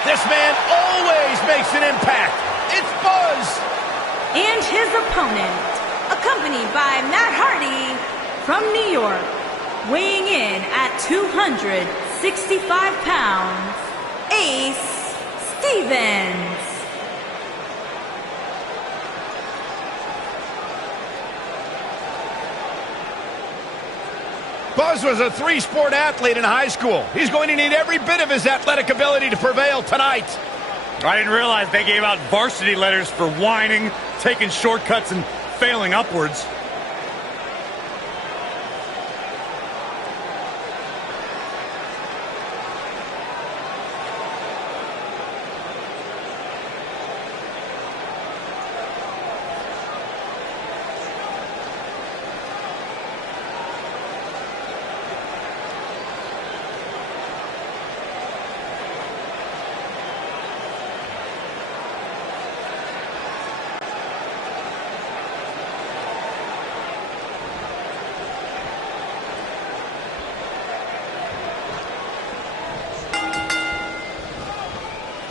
This man always makes an impact. It's Buzz. And his opponent, accompanied by Matt Hardy from New York, weighing in at 265 pounds, Ace Stevens. Buzz was a three-sport athlete in high school. He's going to need every bit of his athletic ability to prevail tonight. I didn't realize they gave out varsity letters for whining, taking shortcuts, and failing upwards.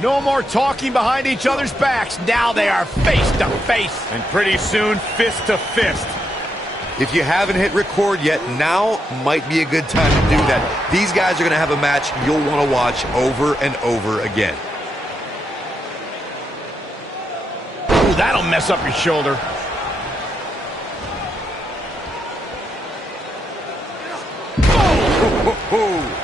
No more talking behind each other's backs. Now they are face to face. And pretty soon, fist to fist. If you haven't hit record yet, now might be a good time to do that. These guys are going to have a match you'll want to watch over and over again. Ooh, that'll mess up your shoulder. Oh!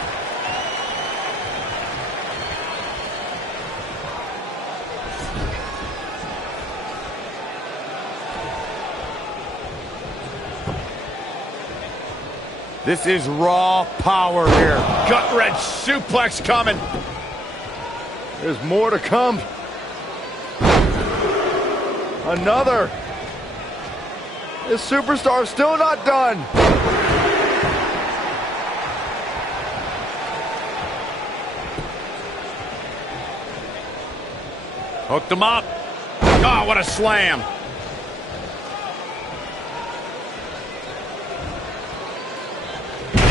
This is raw power here. Gut-wrench suplex coming. There's more to come. Another. This superstar's still not done. Hooked him up. Oh, what a slam.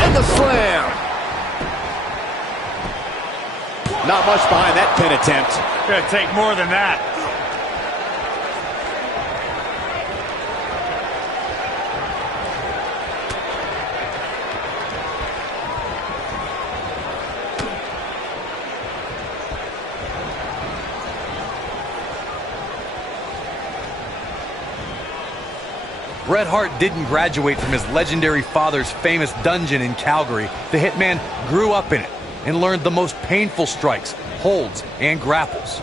The slam. Not much behind that pin attempt. Gonna take more than that. Bret Hart didn't graduate from his legendary father's famous dungeon in Calgary. The Hitman grew up in it and learned the most painful strikes, holds, and grapples.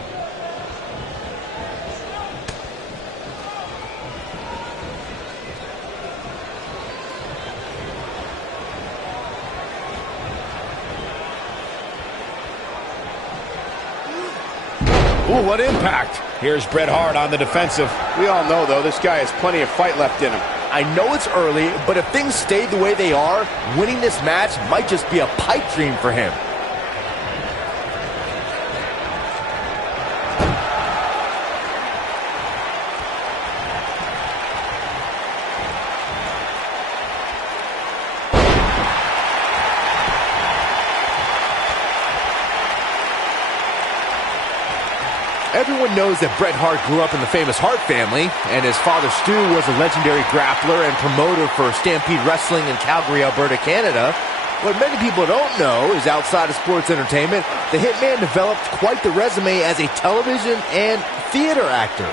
Ooh, what impact. Here's Bret Hart on the defensive. We all know, though, this guy has plenty of fight left in him. I know it's early, but if things stay the way they are, winning this match might just be a pipe dream for him. Everyone knows that Bret Hart grew up in the famous Hart family, and his father Stu was a legendary grappler and promoter for Stampede Wrestling in Calgary, Alberta, Canada. What many people don't know is outside of sports entertainment, the Hitman developed quite the resume as a television and theater actor.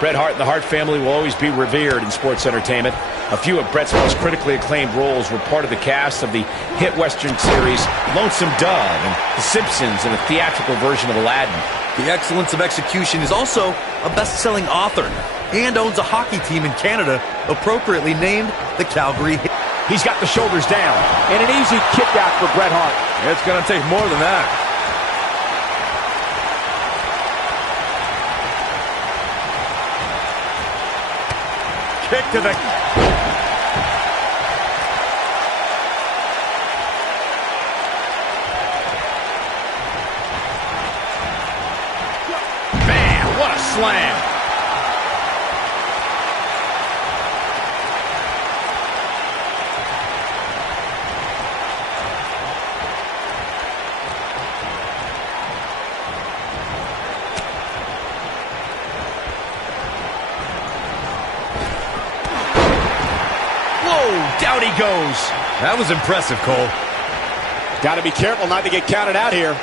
Bret Hart and the Hart family will always be revered in sports entertainment. A few of Bret's most critically acclaimed roles were part of the cast of the hit Western series Lonesome Dove and The Simpsons and a theatrical version of Aladdin. The excellence of execution is also a best-selling author and owns a hockey team in Canada, appropriately named the Calgary Hit. He's got the shoulders down and an easy kick out for Bret Hart. It's going to take more than that. Kick to the... Man, what a slam. Down he goes. That was impressive, Cole. Got to be careful not to get counted out here.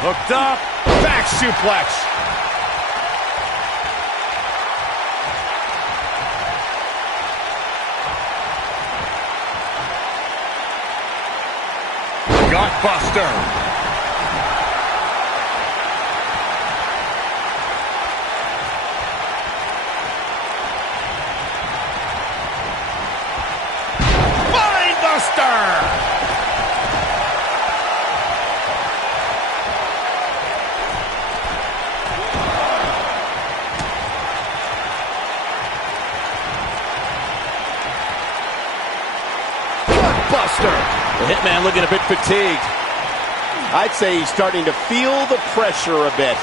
Hooked up. Back suplex. Gutbuster. Buster. The Hitman looking a bit fatigued. I'd say he's starting to feel the pressure a bit.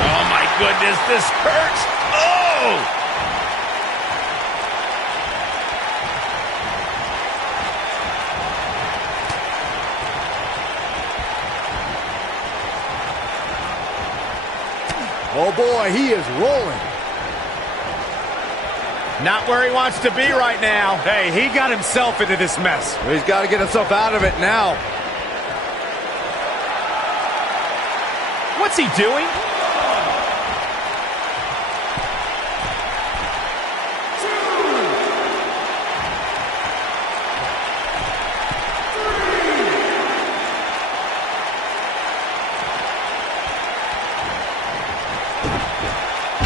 Oh my goodness, this hurts. Oh! Oh boy, he is rolling. Not where he wants to be right now. Hey, he got himself into this mess. He's got to get himself out of it now. What's he doing?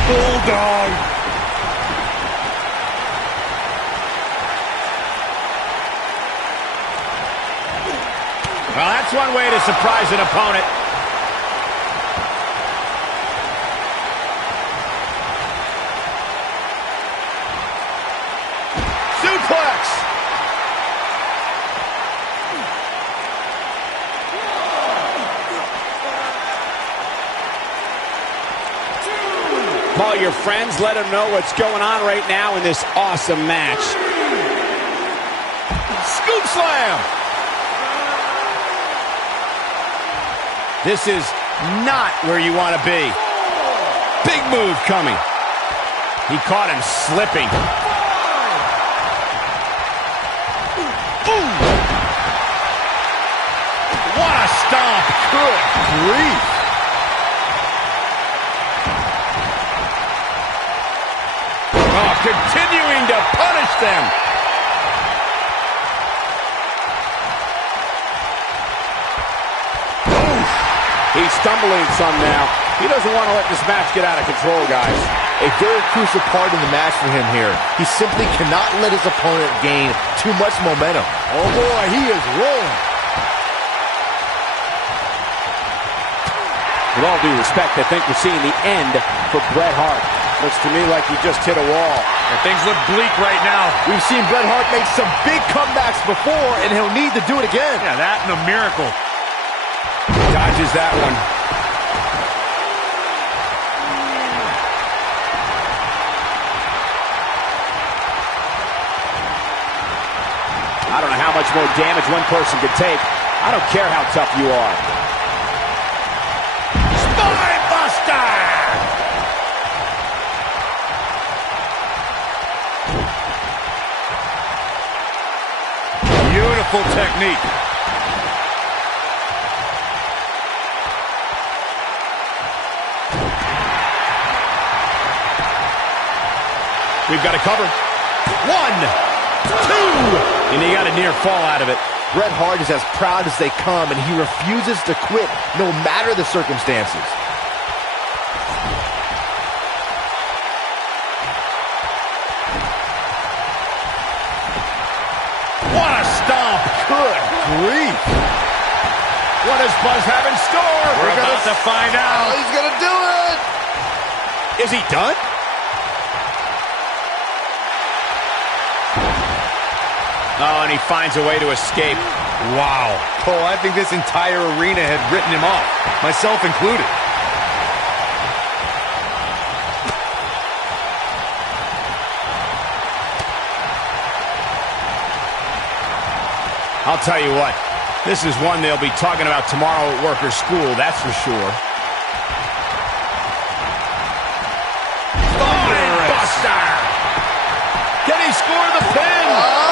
Bulldog. Well, that's one way to surprise an opponent. Suplex! Call your friends, let them know what's going on right now in this awesome match. Scoop slam! This is not where you want to be. Big move coming. He caught him slipping. Ooh. What a stomp. Good grief. Oh, continuing to punish them. He's stumbling some now. He doesn't want to let this match get out of control, guys. A very crucial part in the match for him here. He simply cannot let his opponent gain too much momentum. Oh boy, he is rolling. With all due respect, I think we're seeing the end for Bret Hart. Looks to me like he just hit a wall. And things look bleak right now. We've seen Bret Hart make some big comebacks before, and he'll need to do it again. Yeah, that and a miracle. Dodges that one. I don't know how much more damage one person could take. I don't care how tough you are. Spine buster! Beautiful technique. We've got it covered. 1, 2, and he got a near fall out of it. Bret Hart is as proud as they come, and he refuses to quit no matter the circumstances. What a stomp! Good grief! What does Buzz have in store? We're about to find out. Oh, he's gonna do it! Is he done? Oh, and he finds a way to escape. Wow. Cole, I think this entire arena had written him off, myself included. I'll tell you what, this is one they'll be talking about tomorrow at work or school, that's for sure. Buster! Can he score the pin?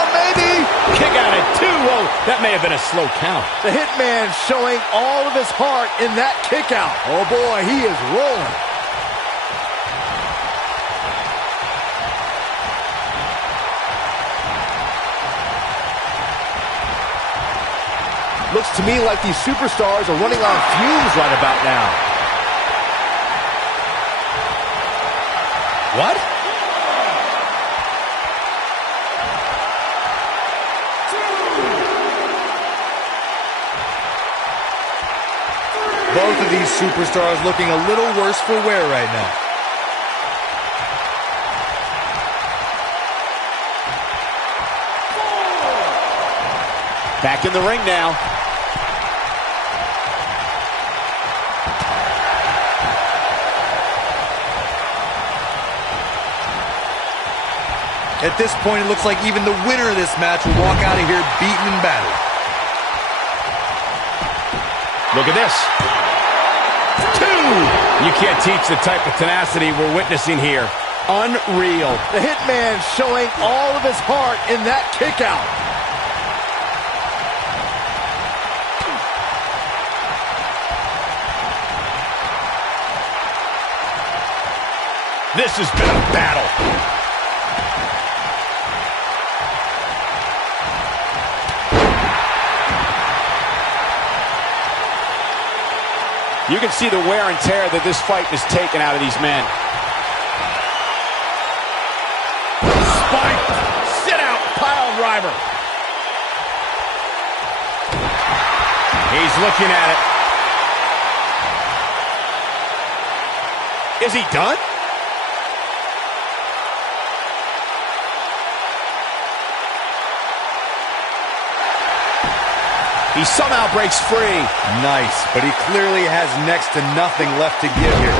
That may have been a slow count. The Hitman showing all of his heart in that kick out. Oh boy, he is rolling. Looks to me like these superstars are running on fumes right about now. What? Both of these superstars looking a little worse for wear right now. Back in the ring now. At this point, it looks like even the winner of this match will walk out of here beaten and battered. Look at this. 2! You can't teach the type of tenacity we're witnessing here. Unreal. The Hitman showing all of his heart in that kick out. This has been a battle. You can see the wear and tear that this fight has taken out of these men. Spike! Sit out, pile driver. He's looking at it. Is he done? He somehow breaks free. Nice, but he clearly has next to nothing left to give here.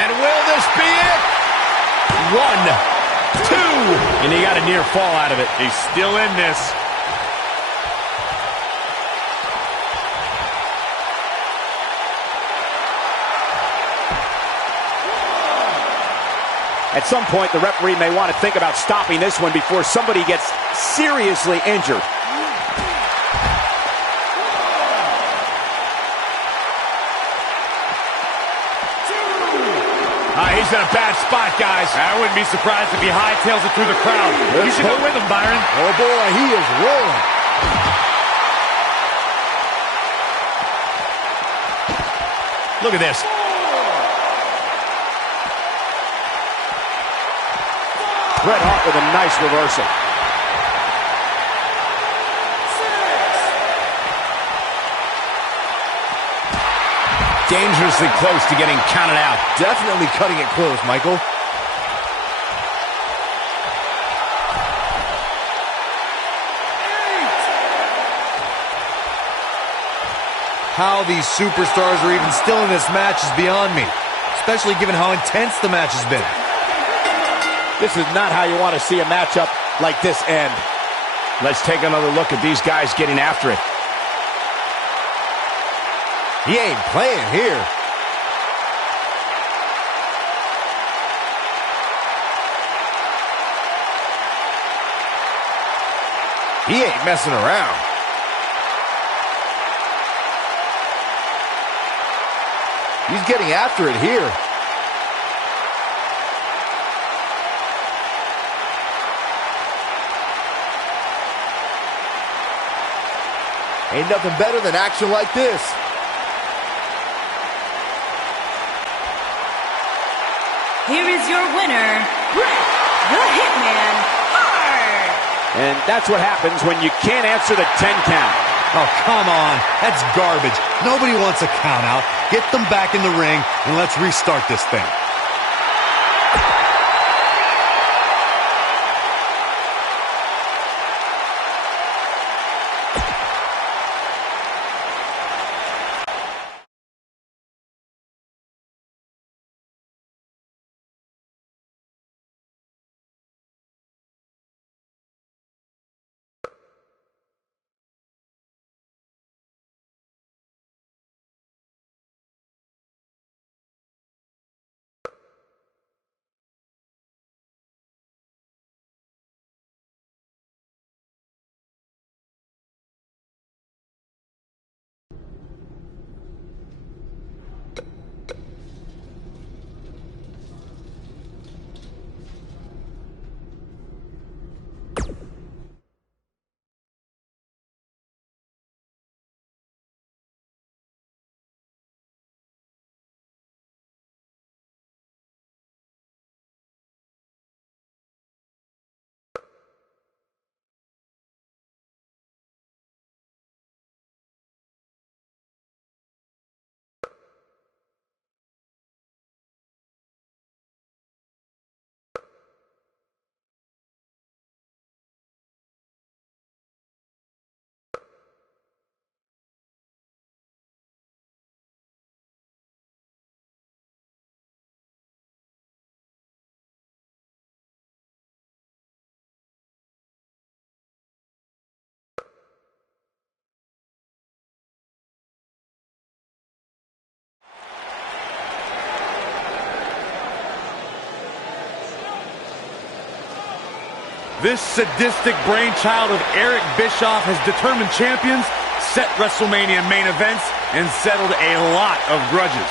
And will this be it? 1, 2. And he got a near fall out of it. He's still in this. At some point, the referee may want to think about stopping this one before somebody gets seriously injured. He's in a bad spot, guys. I wouldn't be surprised if he hightails it through the crowd. You should go with him, Byron. Oh boy, he is rolling. Look at this. Bret Hart with a nice reversal. 6. Dangerously close to getting counted out. Definitely cutting it close, Michael. How these superstars are even still in this match is beyond me, especially given how intense the match has been. This is not how you want to see a matchup like this end. Let's take another look at these guys getting after it. He ain't playing here. He ain't messing around. He's getting after it here. Ain't nothing better than action like this. Here is your winner, Bret the Hitman Hart. And that's what happens when you can't answer the 10 count. Oh, come on. That's garbage. Nobody wants a count out. Get them back in the ring, and let's restart this thing. This sadistic brainchild of Eric Bischoff has determined champions, set WrestleMania main events, and settled a lot of grudges.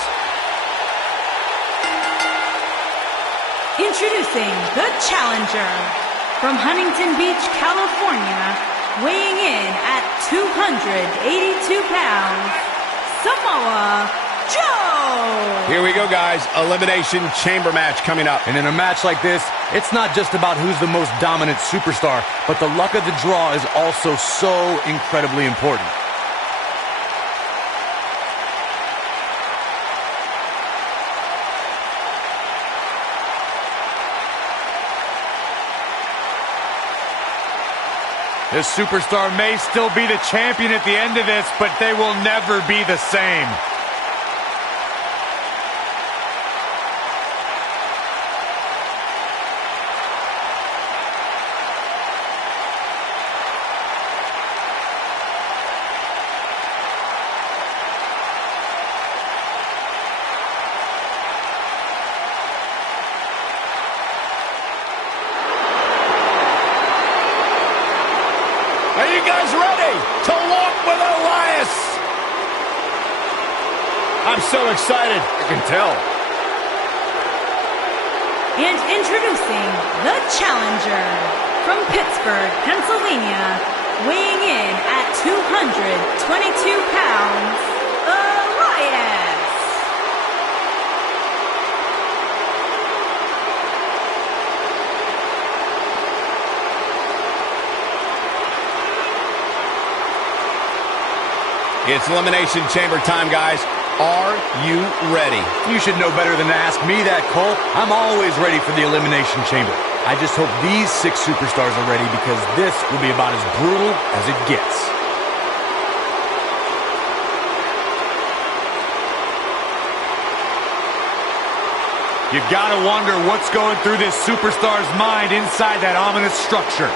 Introducing the challenger from Huntington Beach, California, weighing in at 282 pounds, Samoa Joe! Here we go, guys. Elimination Chamber match coming up. And in a match like this, it's not just about who's the most dominant superstar, but the luck of the draw is also so incredibly important. This superstar may still be the champion at the end of this, but they will never be the same. Are you guys ready to walk with Elias? I'm so excited. I can tell. And introducing the challenger from Pittsburgh, Pennsylvania, weighing in at 222 pounds, Elias. It's Elimination Chamber time, guys. Are you ready? You should know better than to ask me that, Cole. I'm always ready for the Elimination Chamber. I just hope these 6 superstars are ready, because this will be about as brutal as it gets. You gotta wonder what's going through this superstar's mind inside that ominous structure.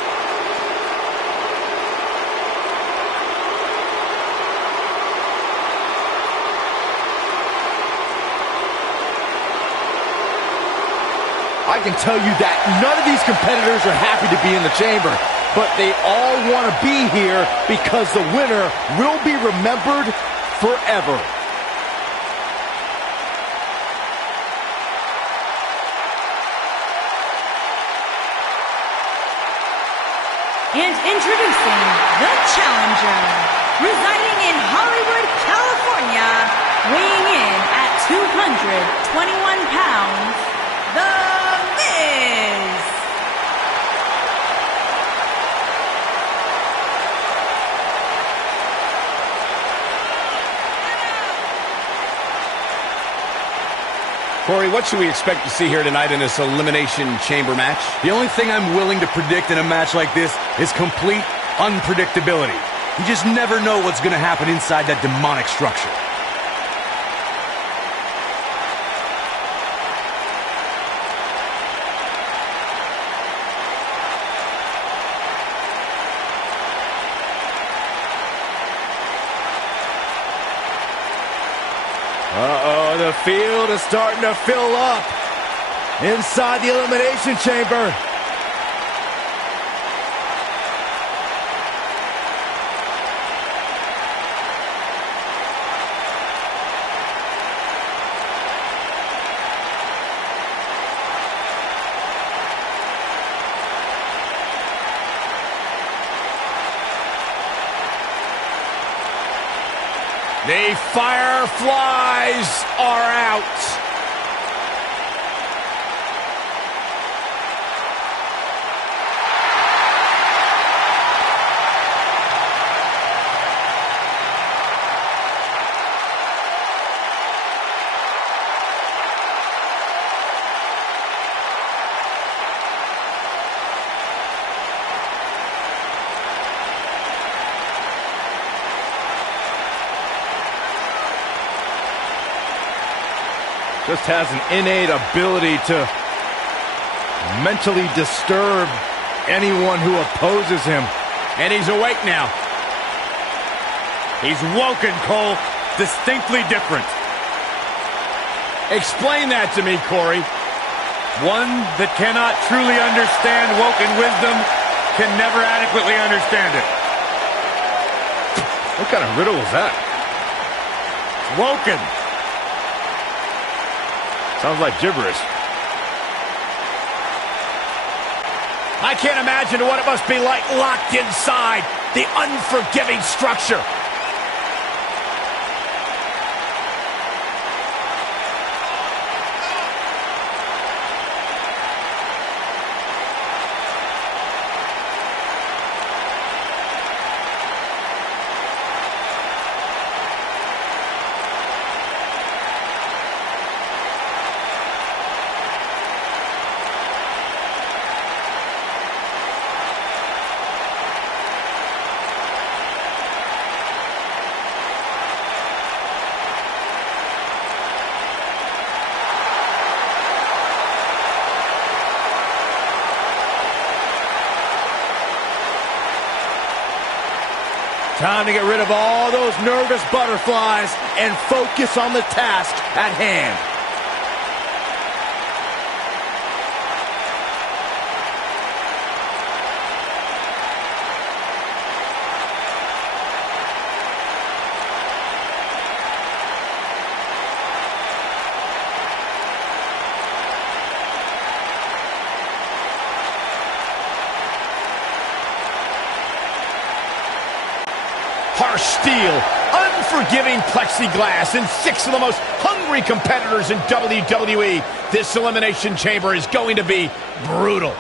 I can tell you that none of these competitors are happy to be in the chamber, but they all want to be here because the winner will be remembered forever. And introducing the challenger, residing in Hollywood, California, weighing in at 221 pounds, The Miz. Corey, what should we expect to see here tonight in this Elimination Chamber match? The only thing I'm willing to predict in a match like this is complete unpredictability. You just never know what's going to happen inside that demonic structure. Uh-oh, the field is starting to fill up inside the Elimination Chamber. The Fireflies are out. Just has an innate ability to mentally disturb anyone who opposes him. And he's awake now. He's woken, Cole. Distinctly different. Explain that to me, Corey. One that cannot truly understand woken wisdom can never adequately understand it. What kind of riddle was that? Woken. Sounds like gibberish. I can't imagine what it must be like locked inside the unforgiving structure. Time to get rid of all those nervous butterflies and focus on the task at hand. Harsh steel, unforgiving plexiglass, and 6 of the most hungry competitors in WWE. This Elimination Chamber is going to be brutal.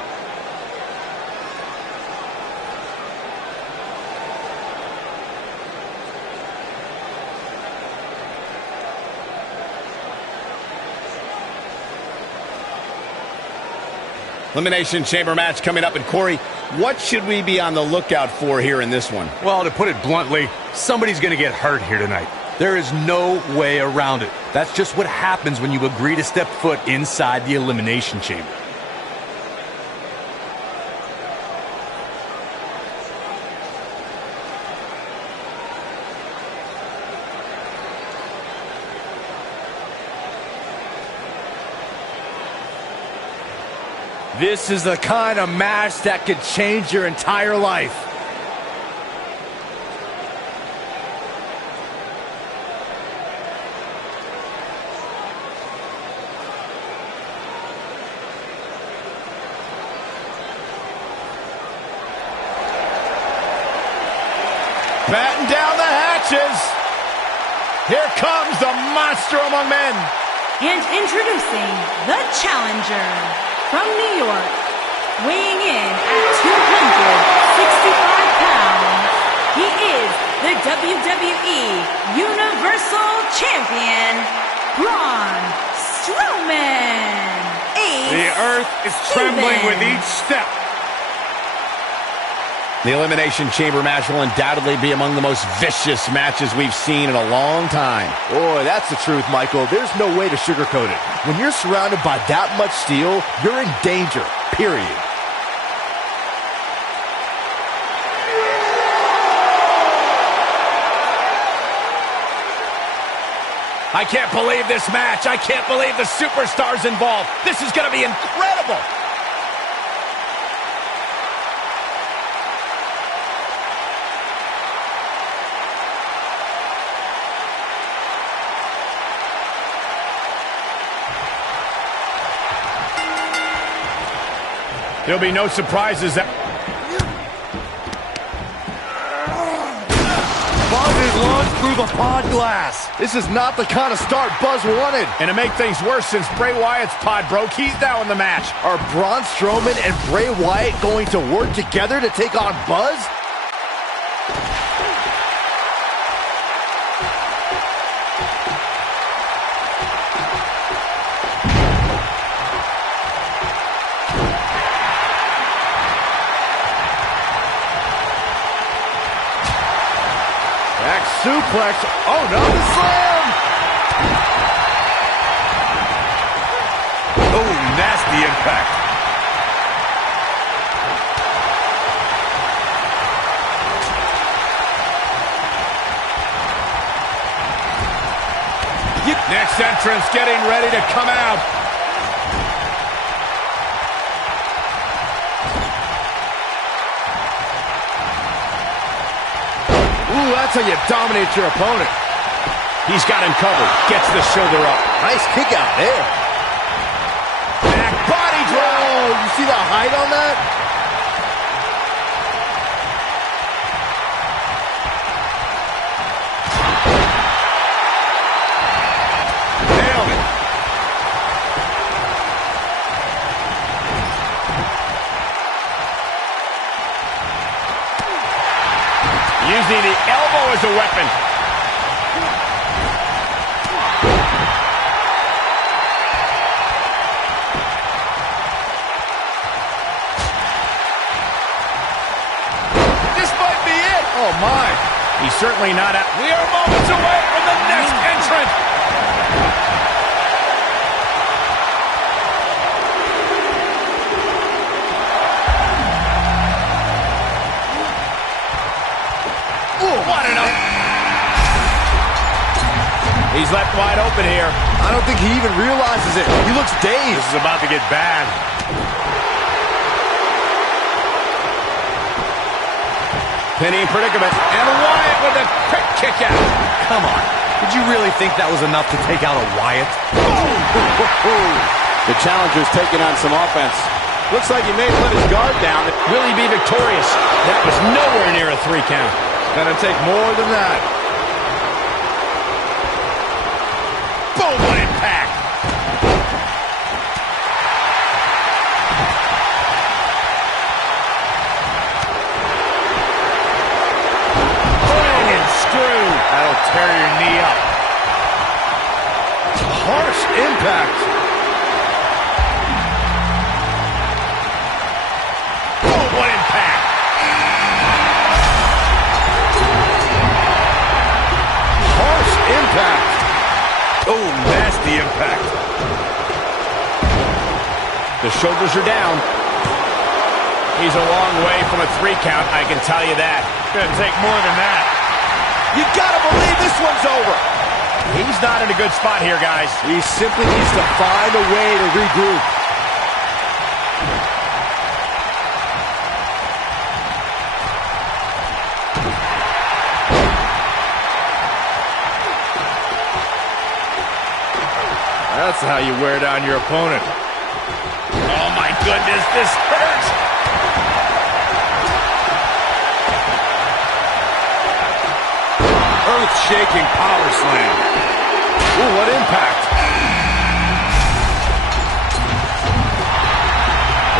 Elimination Chamber match coming up. And Corey, what should we be on the lookout for here in this one? Well, to put it bluntly, somebody's going to get hurt here tonight. There is no way around it. That's just what happens when you agree to step foot inside the Elimination Chamber. This is the kind of match that could change your entire life. Batten down the hatches. Here comes the monster among men. And introducing the challenger from New York, weighing in at 265 pounds, he is the WWE Universal Champion, Braun Strowman. The earth is trembling with each step. The Elimination Chamber match will undoubtedly be among the most vicious matches we've seen in a long time. Boy, that's the truth, Michael. There's no way to sugarcoat it. When you're surrounded by that much steel, you're in danger, period. I can't believe this match. I can't believe the superstars involved. This is going to be incredible. There'll be no surprises. Buzz is launched through the pod glass. This is not the kind of start Buzz wanted. And to make things worse, since Bray Wyatt's pod broke, he's now in the match. Are Braun Strowman and Bray Wyatt going to work together to take on Buzz? Suplex. Oh no, the slam! Oh, nasty impact. Next entrance getting ready to come out. that's how you dominate your opponent. He's got him covered. Gets the shoulder up. Nice kick out there. Back body drop. Oh, you see the height on that? Nailed it. Using the elbow as a weapon. Oh, my. He's certainly not out. We are moments away from the next entrant. Ooh, what an up. He's left wide open here. I don't think he even realizes it. He looks dazed. This is about to get bad. Pinning predicament. And Wyatt with a quick kick out. Come on. Did you really think that was enough to take out a Wyatt? The challenger's taking on some offense. Looks like he may have let his guard down. Will he be victorious? That was nowhere near a 3 count. Gonna take more than that. Boom, what impact. That'll tear your knee up. Harsh impact. Oh, what impact. Harsh impact. Oh, nasty impact. The shoulders are down. He's a long way from a 3 count, I can tell you that. Gonna take more than that. You gotta believe this one's over. He's not in a good spot here, guys. He simply needs to find a way to regroup. That's how you wear down your opponent. Oh, my goodness, this hurts. Earth-shaking power slam. Ooh, what impact.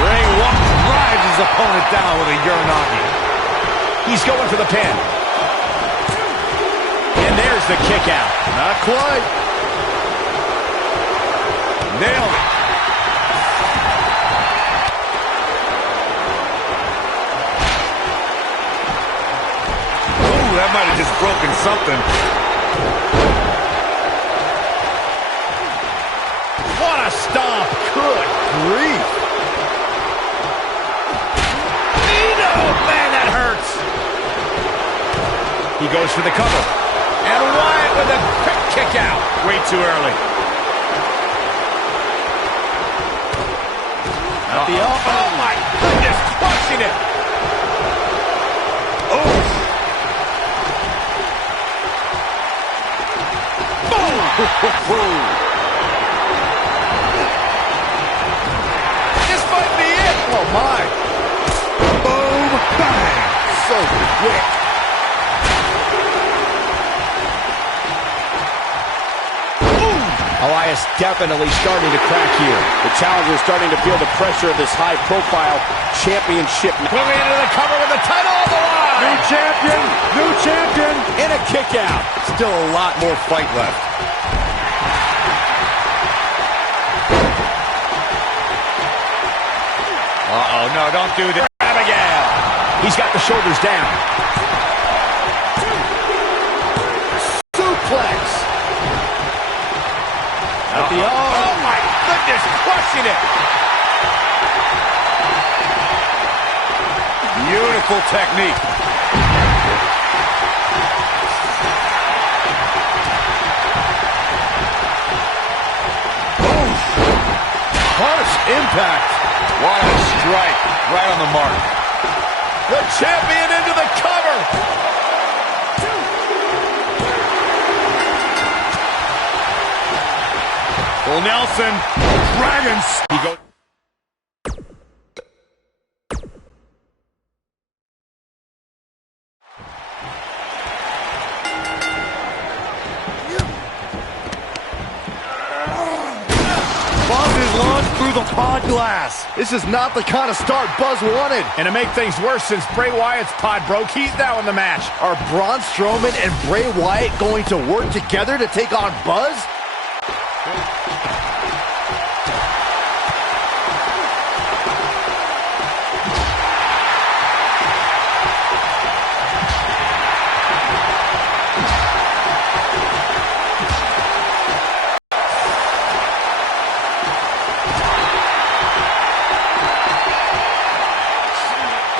Ray drives his opponent down with a Uranagi. He's going for the pin. And there's the kick out. Not quite. Nailed it. That might have just broken something. What a stomp. Good grief. Oh, man, that hurts. He goes for the cover. And Wyatt with a quick kick out. Way too early. Oh, my goodness. Crushing it. Oh. This might be it. Oh, my. Boom, bang. So quick. Elias definitely starting to crack here. The challenger is starting to feel the pressure of this high-profile championship. Moving into the cover with the title on the line. New champion. New champion. In a kick out. Still a lot more fight left. Uh-oh, no, don't do this. Abigail. He's got the shoulders down. Suplex. Oh, my goodness, crushing it. Beautiful technique. Boom. Harsh impact. What a strike. Right on the mark. The champion into the cover. Full Nelson. Dragons. He goes. Buzz is launched through the pod glass. This is not the kind of start Buzz wanted. And to make things worse, since Bray Wyatt's pod broke, he's now in the match. Are Braun Strowman and Bray Wyatt going to work together to take on Buzz?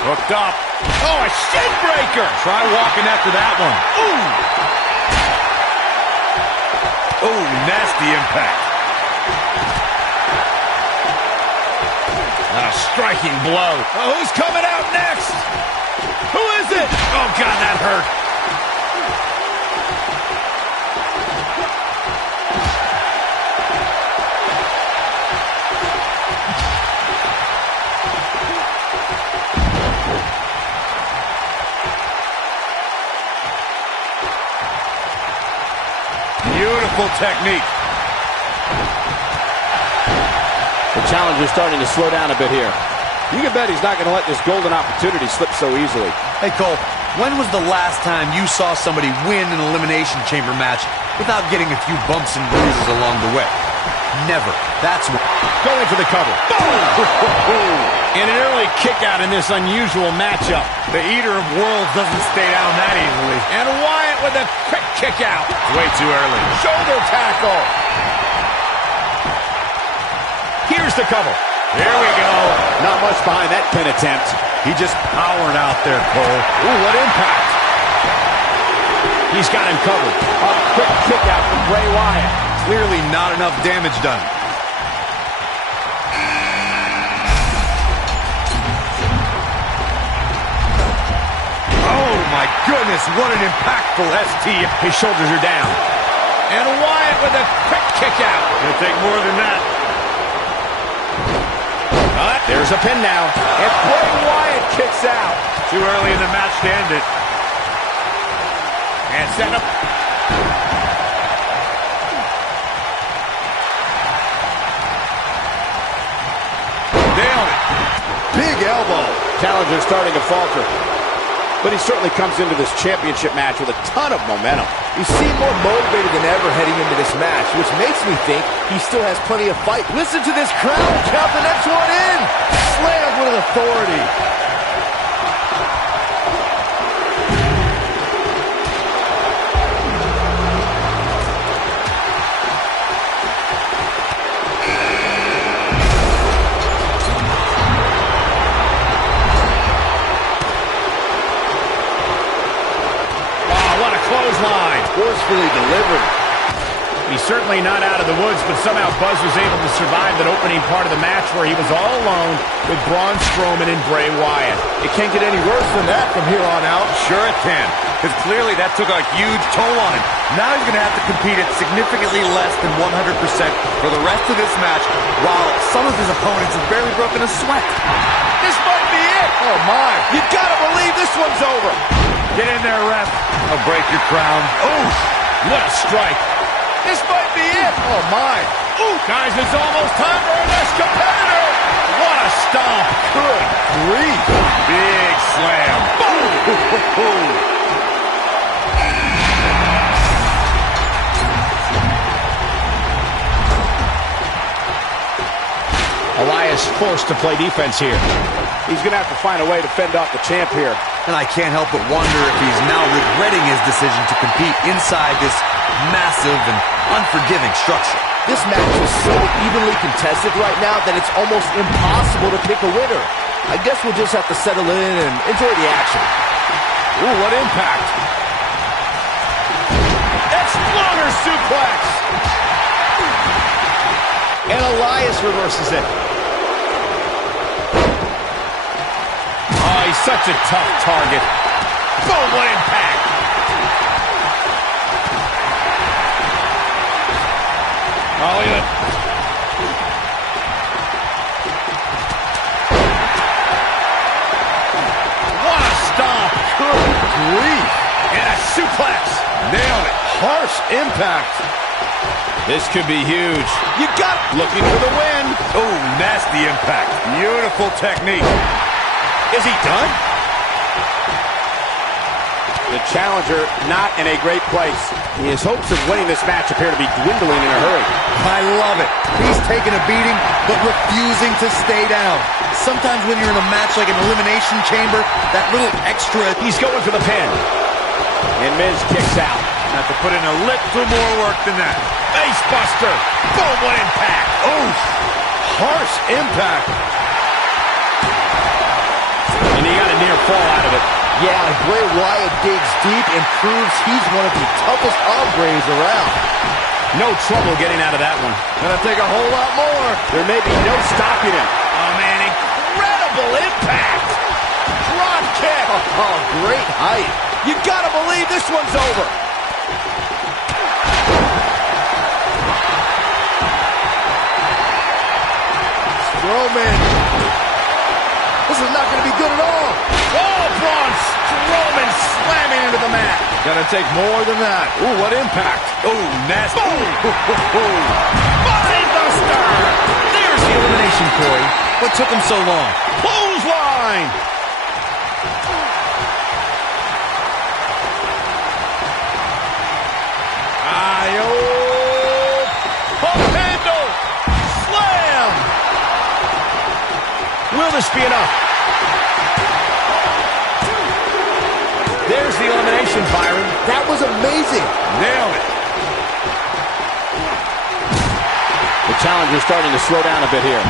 Hooked up. Oh, a shin breaker. Try walking after that one. Ooh. Oh, nasty impact. A striking blow. Oh, who's coming out next? Who is it? Oh, God, that hurt. Beautiful technique. The challenger's starting to slow down a bit here. You can bet he's not going to let this golden opportunity slip so easily. Hey, Cole, when was the last time you saw somebody win an Elimination Chamber match without getting a few bumps and bruises along the way? Never. That's what. Going for the cover. Boom! And an early kick out in this unusual matchup. The Eater of Worlds doesn't stay down that easily. And Wyatt with a quick kick out. Way too early. Shoulder tackle. Here's the cover. Here we go. Not much behind that pin attempt. He just powered out there, Cole. Ooh, what impact. He's got him covered. A quick kick out from Bray Wyatt. Clearly not enough damage done. Oh, my goodness, what an impactful ST. His shoulders are down. And Wyatt with a quick kick out. It'll take more than that. There's a pin now. And Bray Wyatt kicks out. Too early in the match to end it. And set up. Nailed it. Big elbow. Challenger starting to falter. But he certainly comes into this championship match with a ton of momentum. He seemed more motivated than ever heading into this match, which makes me think he still has plenty of fight. Listen to this crowd. Count the next one in. Slammed with authority. Clothesline. Forcefully delivered. He's certainly not out of the woods, but somehow Buzz was able to survive that opening part of the match where he was all alone with Braun Strowman and Bray Wyatt. It can't get any worse than that from here on out. Sure it can, because clearly that took a huge toll on him. Now he's going to have to compete at significantly less than 100% for the rest of this match, while some of his opponents have barely broken a sweat. This might be it. Oh, my. You gotta believe this one's over. Get in there, ref. I'll break your crown. Ooh, what a strike. This might be it. Oh, my. Ooh, guys, it's almost time for our next competitor. What a stomp. Good grief. Big slam. Boom. Elias forced to play defense here. He's going to have to find a way to fend off the champ here. And I can't help but wonder if he's now regretting his decision to compete inside this massive and unforgiving structure. This match is so evenly contested right now that it's almost impossible to pick a winner. I guess we'll just have to settle in and enjoy the action. Ooh, what impact. Exploder suplex. And Elias reverses it. Oh, he's such a tough target. Boom, what impact. Oh, look at it. Good grief. And a suplex. Nailed it. Harsh impact. This could be huge. You got looking for the win. Oh, nasty impact. Beautiful technique. Is he done? The challenger not in a great place. His hopes of winning this match appear to be dwindling in a hurry. I love it. He's taking a beating, but refusing to stay down. Sometimes when you're in a match like an elimination chamber, that little extra... He's going for the pin. And Miz kicks out. Have to put in a little more work than that. Face buster. Boom, what impact. Oof. Harsh impact. And he got a near fall out of it. Yeah, Bray Wyatt digs deep and proves he's one of the toughest hombres around. No trouble getting out of that one. Gonna take a whole lot more. There may be no stopping him. Oh, man, incredible impact. Drop kick. Oh, great height. You gotta believe this one's over. Strowman. This is not gonna be good at all. Oh, Braun Strowman slamming into the mat. Gonna take more than that. Ooh, what impact. Oh, nasty. Buster. There's the elimination, Corey. What took him so long? Clothesline. Handle. Slam. Will this be enough? There's the elimination, Byron. That was amazing. Nailed it. The challenger's starting to slow down a bit here.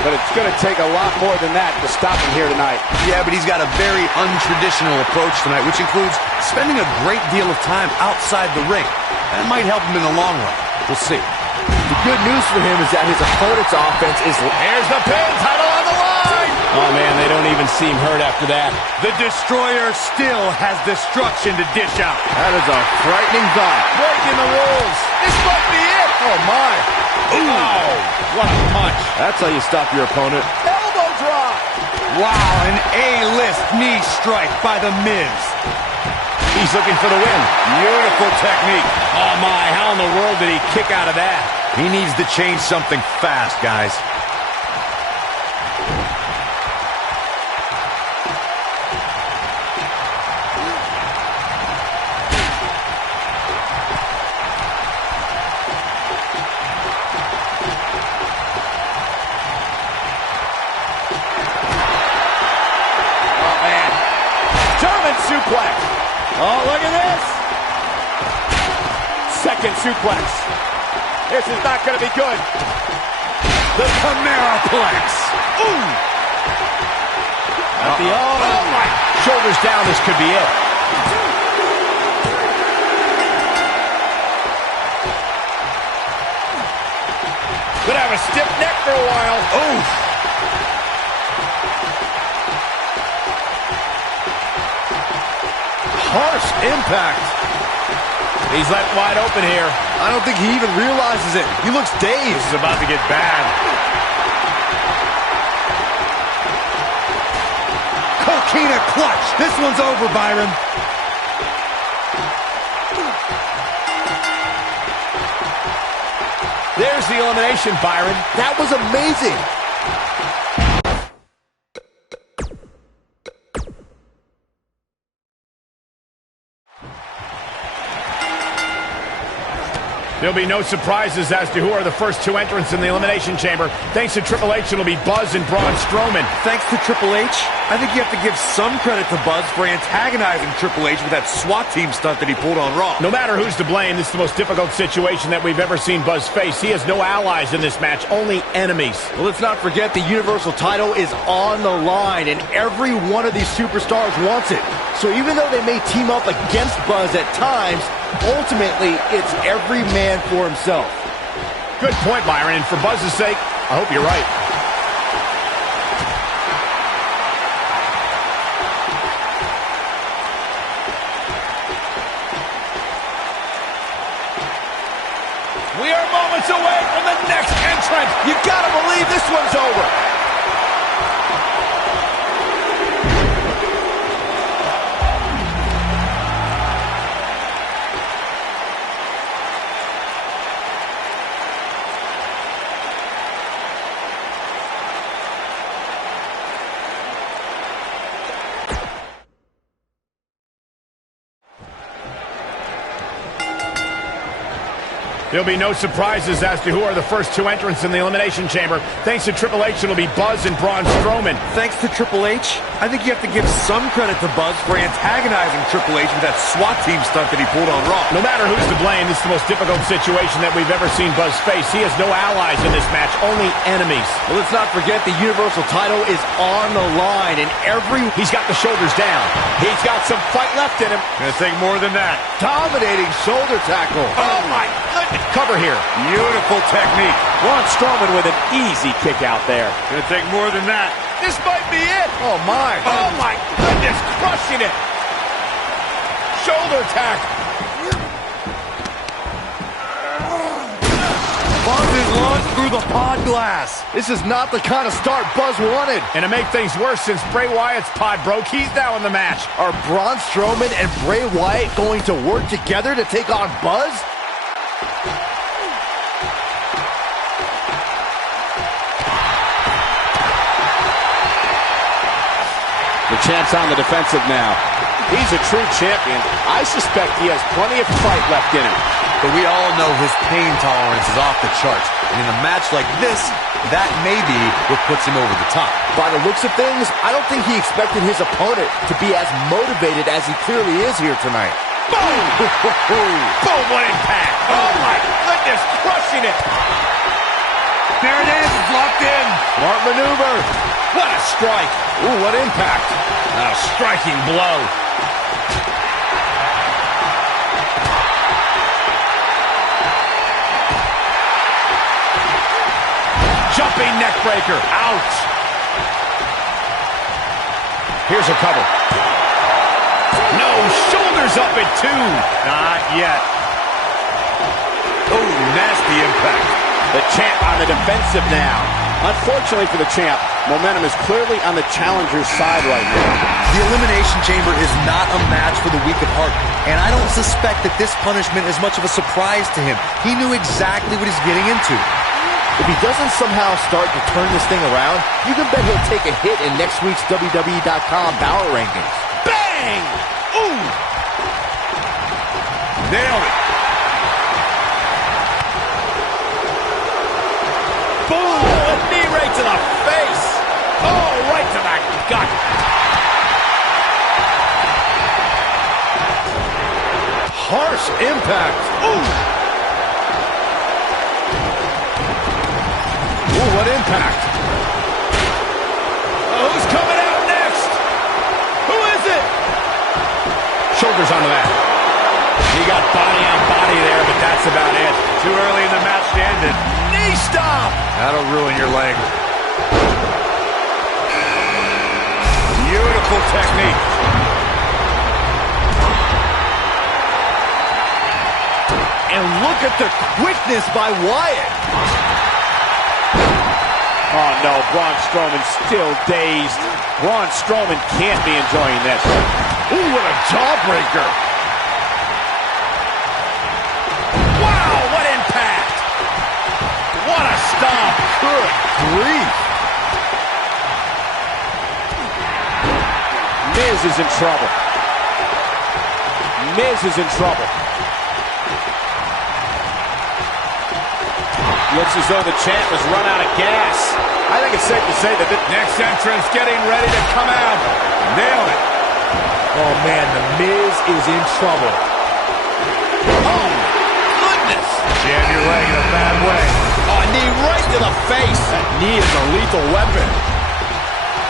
But it's going to take a lot more than that to stop him here tonight. Yeah, but he's got a very untraditional approach tonight, which includes spending a great deal of time outside the ring. That might help him in the long run. We'll see. The good news for him is that his opponent's offense is... Here's the pin, title on the line! Oh, man, they don't even seem hurt after that. The Destroyer still has destruction to dish out. That is a frightening thought. Breaking the rules. This might be it. Oh, my. Ooh. Oh, what a punch. That's how you stop your opponent. Elbow drop. Wow, an A-list knee strike by The Miz. He's looking for the win. Beautiful technique. Oh, my, how in the world did he kick out of that? He needs to change something fast, guys. Suplex. Oh, look at this. Second suplex. This is not going to be good. The Chimeraplex. Ooh. Oh, my. Shoulders down. This could be it. Could have a stiff neck for a while. Ooh. Harsh impact. He's left wide open here. I don't think he even realizes it. He looks dazed. This is about to get bad. Coquina clutch. This one's over, Byron. There's the elimination, Byron. That was amazing. There'll be no surprises as to who are the first two entrants in the Elimination Chamber. Thanks to Triple H, it'll be Buzz and Braun Strowman. Thanks to Triple H, I think you have to give some credit to Buzz for antagonizing Triple H with that SWAT team stunt that he pulled on Raw. No matter who's to blame, this is the most difficult situation that we've ever seen Buzz face. He has no allies in this match, only enemies. Well, let's not forget the Universal title is on the line, and every one of these superstars wants it. So even though they may team up against Buzz at times, ultimately, it's every man for himself. Good point, Byron, and for Buzz's sake, I hope you're right. We are moments away from the next entrant. You gotta believe this one's over. There'll be no surprises as to who are the first two entrants in the Elimination Chamber. Thanks to Triple H, it'll be Buzz and Braun Strowman. Thanks to Triple H, I think you have to give some credit to Buzz for antagonizing Triple H with that SWAT team stunt that he pulled on Raw. No matter who's to blame, this is the most difficult situation that we've ever seen Buzz face. He has no allies in this match, only enemies. Well, let's not forget the Universal title is on the line, and He's got the shoulders down. He's got some fight left in him. Gonna take more than that. dominating shoulder tackle. Oh, my goodness. Cover here. Beautiful technique. Braun Strowman with an easy kick out there. Gonna take more than that. This might be it. Oh, my. Oh, my goodness. Crushing it. Shoulder tack. Buzz is launched through the pod glass. This is not the kind of start Buzz wanted. And to make things worse, since Bray Wyatt's pod broke, he's now in the match. Are Braun Strowman and Bray Wyatt going to work together to take on Buzz? The champ's on the defensive now. He's a true champion. I suspect he has plenty of fight left in him. But we all know his pain tolerance is off the charts. And in a match like this, that may be what puts him over the top. By the looks of things, I don't think he expected his opponent to be as motivated as he clearly is here tonight. Boom! Boom, what impact! Oh, my goodness, crushing it! There it is, it's locked in. Smart maneuver. What a strike! Ooh, what impact. A striking blow. Jumping neck breaker. Ouch. Here's a cover. No, shoulders up at 2. Not yet. Oh, nasty impact. The champ on the defensive now. Unfortunately for the champ, momentum is clearly on the challenger's side right now. The Elimination Chamber is not a match for the weak of heart, and I don't suspect that this punishment is much of a surprise to him. He knew exactly what he's getting into. If he doesn't somehow start to turn this thing around, you can bet he'll take a hit in next week's WWE.com power rankings. Bang! Ooh! Nailed it. Boom! A knee right to the face. Oh, right to the gut. Harsh impact. Ooh! Ooh, what impact. Oh, who's coming out next? Who is it? Shoulders onto that. He got body on body there, but that's about it. Too early in the match to end it. Knee stop. That'll ruin your leg. Beautiful technique. And look at the quickness by Wyatt. Oh, no, Braun Strowman still dazed. Braun Strowman can't be enjoying this. Ooh, what a jawbreaker. Wow, what impact. What a stomp. Good grief. Miz is in trouble. Miz is in trouble. Looks as though the champ has run out of gas. I think it's safe to say that the Next entrance getting ready to come out. Nailed it. Oh, man, the Miz is in trouble. Oh, goodness. Jam your leg in a bad way. Oh, a knee right to the face. That knee is a lethal weapon.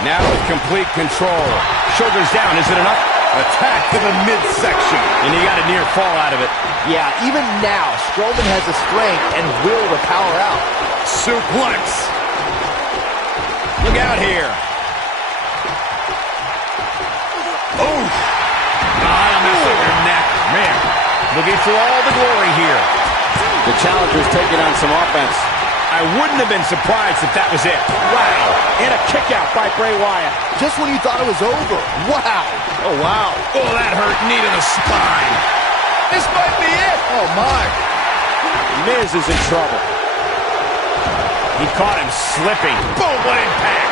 Now with complete control. Shoulders down, is it enough? Attack to the midsection. And he got a near fall out of it. Yeah, even now, Strowman has the strength and will to power out. Suplex. Look out here. Oh. That'll mess up your neck. Man, looking for all the glory here. The challenger's taking on some offense. I wouldn't have been surprised if that was it. Wow. And a kick out by Bray Wyatt. Just when you thought it was over. Wow. Oh, wow. Oh, that hurt. Knee to the spine. This might be it. Oh, my. Miz is in trouble. He caught him slipping. Boom, what impact.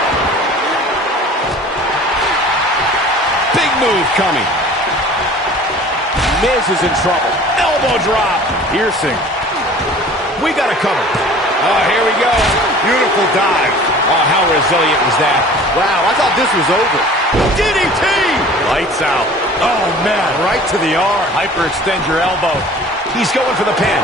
Big move coming. Miz is in trouble. Elbow drop. Piercing. We got a cover. Oh, here we go. Beautiful dive. Oh, how resilient was that? Wow, I thought this was over. DDT! Lights out. Oh, man, right to the arm. Hyperextend your elbow. He's going for the pin.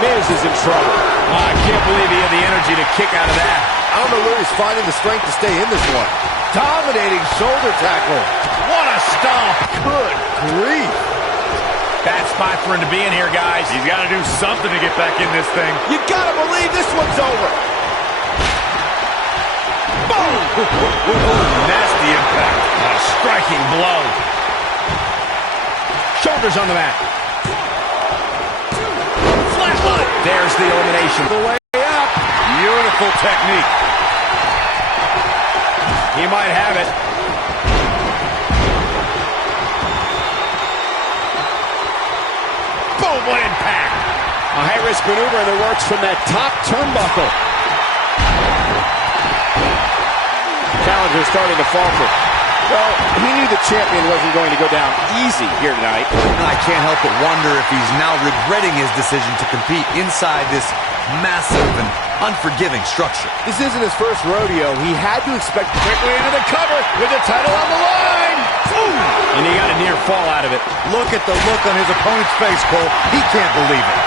Miz is in trouble. Oh, I can't believe he had the energy to kick out of that. I don't know where he's finding the strength to stay in this one. Dominating shoulder tackle. What a stomp. Good grief. Bad spot for him to be in here, guys. He's got to do something to get back in this thing. You gotta believe this one's over. Boom! Nasty impact. A striking blow. Shoulders on the mat. Flatline. There's the elimination. The way up. Beautiful technique. He might have it. Boom, what impact. A high-risk maneuver in the works from that top turnbuckle. Challenger starting to falter. Well, he knew the champion wasn't going to go down easy here tonight. And I can't help but wonder if he's now regretting his decision to compete inside this massive and unforgiving structure. This isn't his first rodeo. He had to expect Quickly into the cover with the title on the line. Boom! And he got a near fall out of it. Look at the look on his opponent's face, Cole. He can't believe it.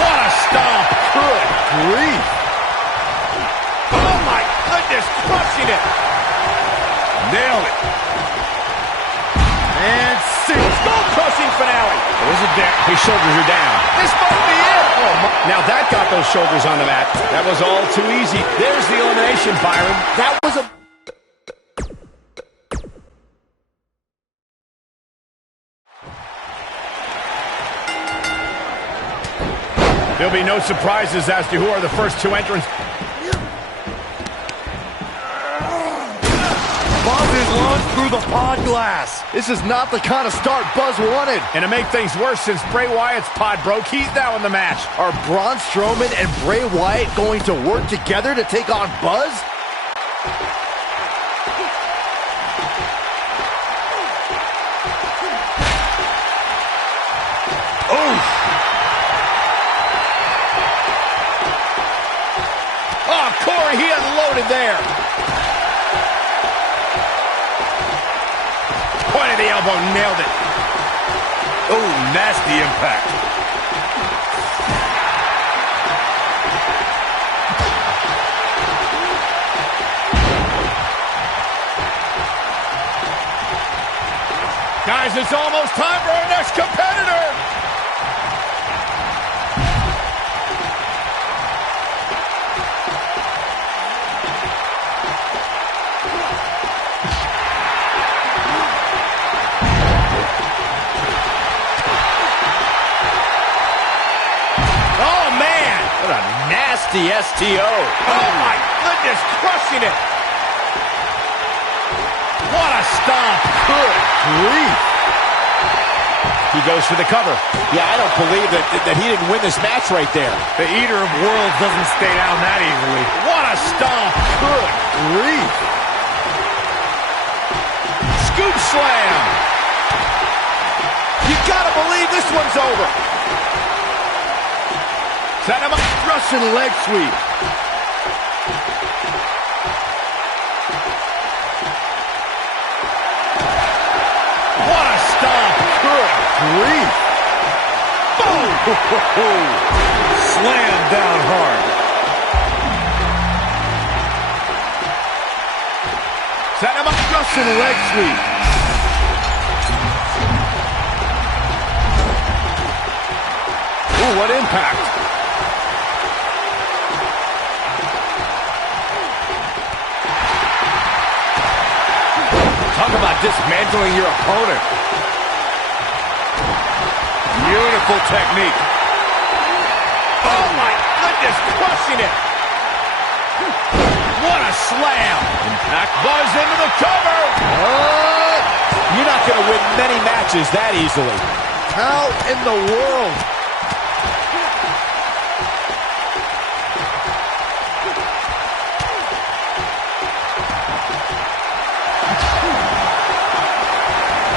What a stomp. Good grief. Oh, my goodness, crushing it. Nailed it. And skull-crushing finale. There's a deck. His shoulders are down. This might be it. Oh, now that got those shoulders on the mat. That was all too easy. There's the elimination, Byron. That was a... There'll be no surprises as to who are the first two entrants. Buzz is launched through the pod glass. This is not the kind of start Buzz wanted. And to make things worse, since Bray Wyatt's pod broke, he's now in the match. Are Braun Strowman and Bray Wyatt going to work together to take on Buzz? Oh, Corey, he unloaded there. Point of the elbow, nailed it. Oh, nasty impact. Guys, it's almost time for our next competitor. Nasty STO. Oh, my goodness, crushing it. What a stomp. Good grief. He goes for the cover. Yeah, I don't believe that he didn't win this match right there. The Eater of Worlds doesn't stay down that easily. What a stomp. Good grief. Scoop slam. You gotta believe this one's over. Set him up. Russian leg sweep. What a stomp. Good grief. Boom. Slam down hard. Set him up. Russian leg sweep. Ooh, what impact. Talk about dismantling your opponent. Beautiful technique. Oh, my goodness, crushing it. What a slam. Impact Buzz into the cover. You're not going to win many matches that easily. How in the world?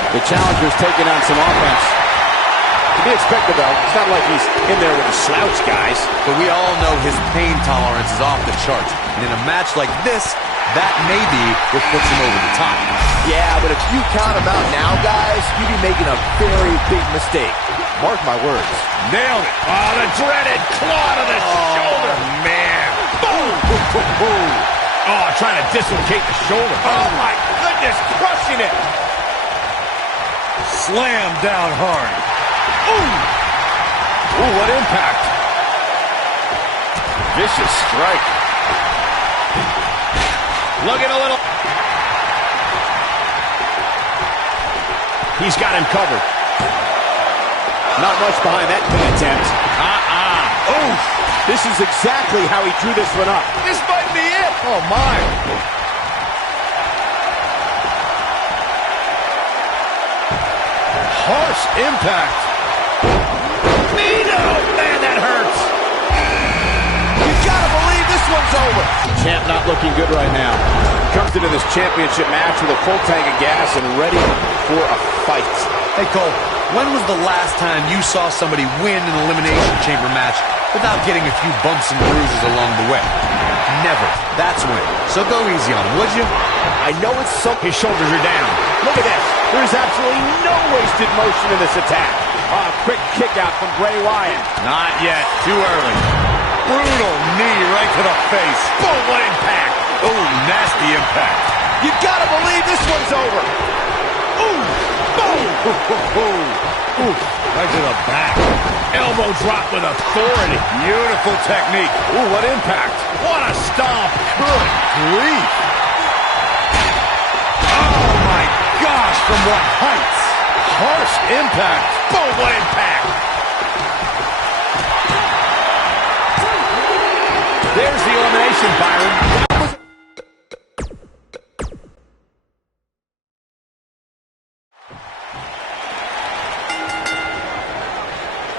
The challenger's taking on some offense. To be expected, though. It's not like he's in there with a slouch, guys. But we all know his pain tolerance is off the charts. And in a match like this, that may be what puts him over the top. Yeah, but if you count him out now, guys, you'd be making a very big mistake. Mark my words. Nailed it. Oh, the dreaded claw to the shoulder. Man. Boom. Oh, trying to dislocate the shoulder. Oh, my goodness. Crushing it. Slam down hard. Ooh, what impact. Vicious strike. Looking a little. He's got him covered. Not much behind that pin attempt. Oof. This is exactly how he drew this one up. This might be it. Oh, my. Harsh impact. Nino! Man, that hurts. You gotta believe this one's over. Champ not looking good right now. Comes into this championship match with a full tank of gas and ready for a fight. Hey, Cole, when was the last time you saw somebody win an Elimination Chamber match without getting a few bumps and bruises along the way? Never. That's when. So go easy on him, would you? I know it's so... His shoulders are down. Look at this. There is absolutely no wasted motion in this attack. Quick kick out from Bray Wyatt. Not yet. Too early. Brutal knee right to the face. Boom, what impact. Oh, nasty impact. You gotta believe this one's over. Ooh, boom. Ooh, right to the back. Elbow drop with authority. Beautiful technique. Ooh, what impact. What a stomp. Good grief. Oh, my gosh, from what heights. Harsh impact. Boom, what impact. There's the elimination, Byron.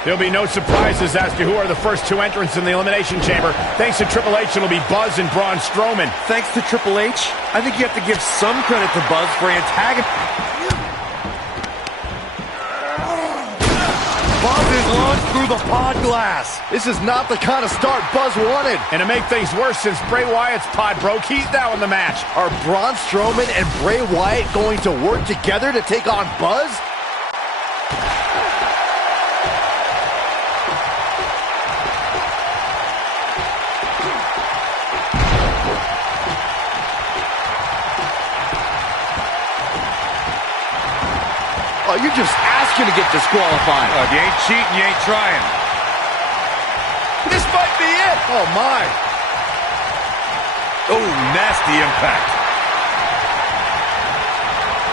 There'll be no surprises as to who are the first two entrants in the Elimination Chamber. Thanks to Triple H, it'll be Buzz and Braun Strowman. Thanks to Triple H, I think you have to give some credit to Buzz for antagonizing. Buzz is launched through the pod glass. This is not the kind of start Buzz wanted. And to make things worse, since Bray Wyatt's pod broke, he's now in the match. Are Braun Strowman and Bray Wyatt going to work together to take on Buzz? Oh, you're just asking to get disqualified. If you ain't cheating, you ain't trying. This might be it. Oh, my. Oh, nasty impact.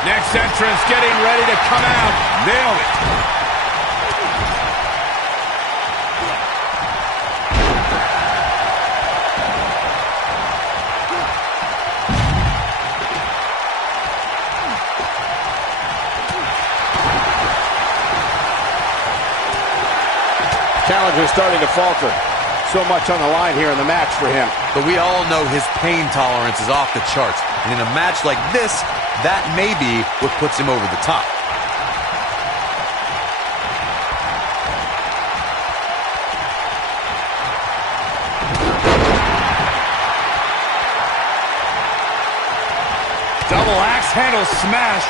Next entrance getting ready to come out. Nailed it. Challenger starting to falter. So much on the line here in the match for him. But we all know his pain tolerance is off the charts. And in a match like this, that may be what puts him over the top. Double axe handle smash.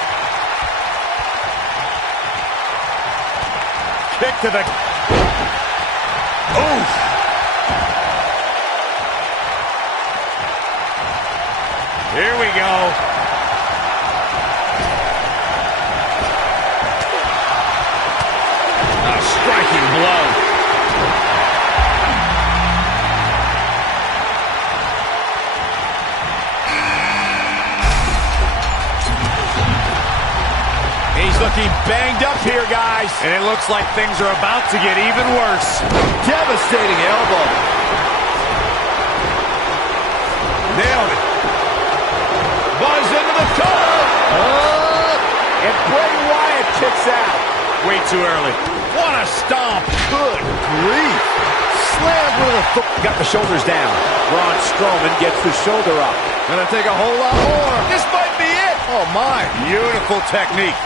Kick to the... Oof. Here we go. A striking blow. He's looking banged up here, guys. And it looks like things are about to get even worse. Devastating elbow. Nailed it. Buzz into the cover. And Bray Wyatt kicks out. Way too early. What a stomp. Good grief. Slammed with a foot. Got the shoulders down. Braun Strowman gets the shoulder up. Gonna take a whole lot more. This might be it. Oh, my. Beautiful technique.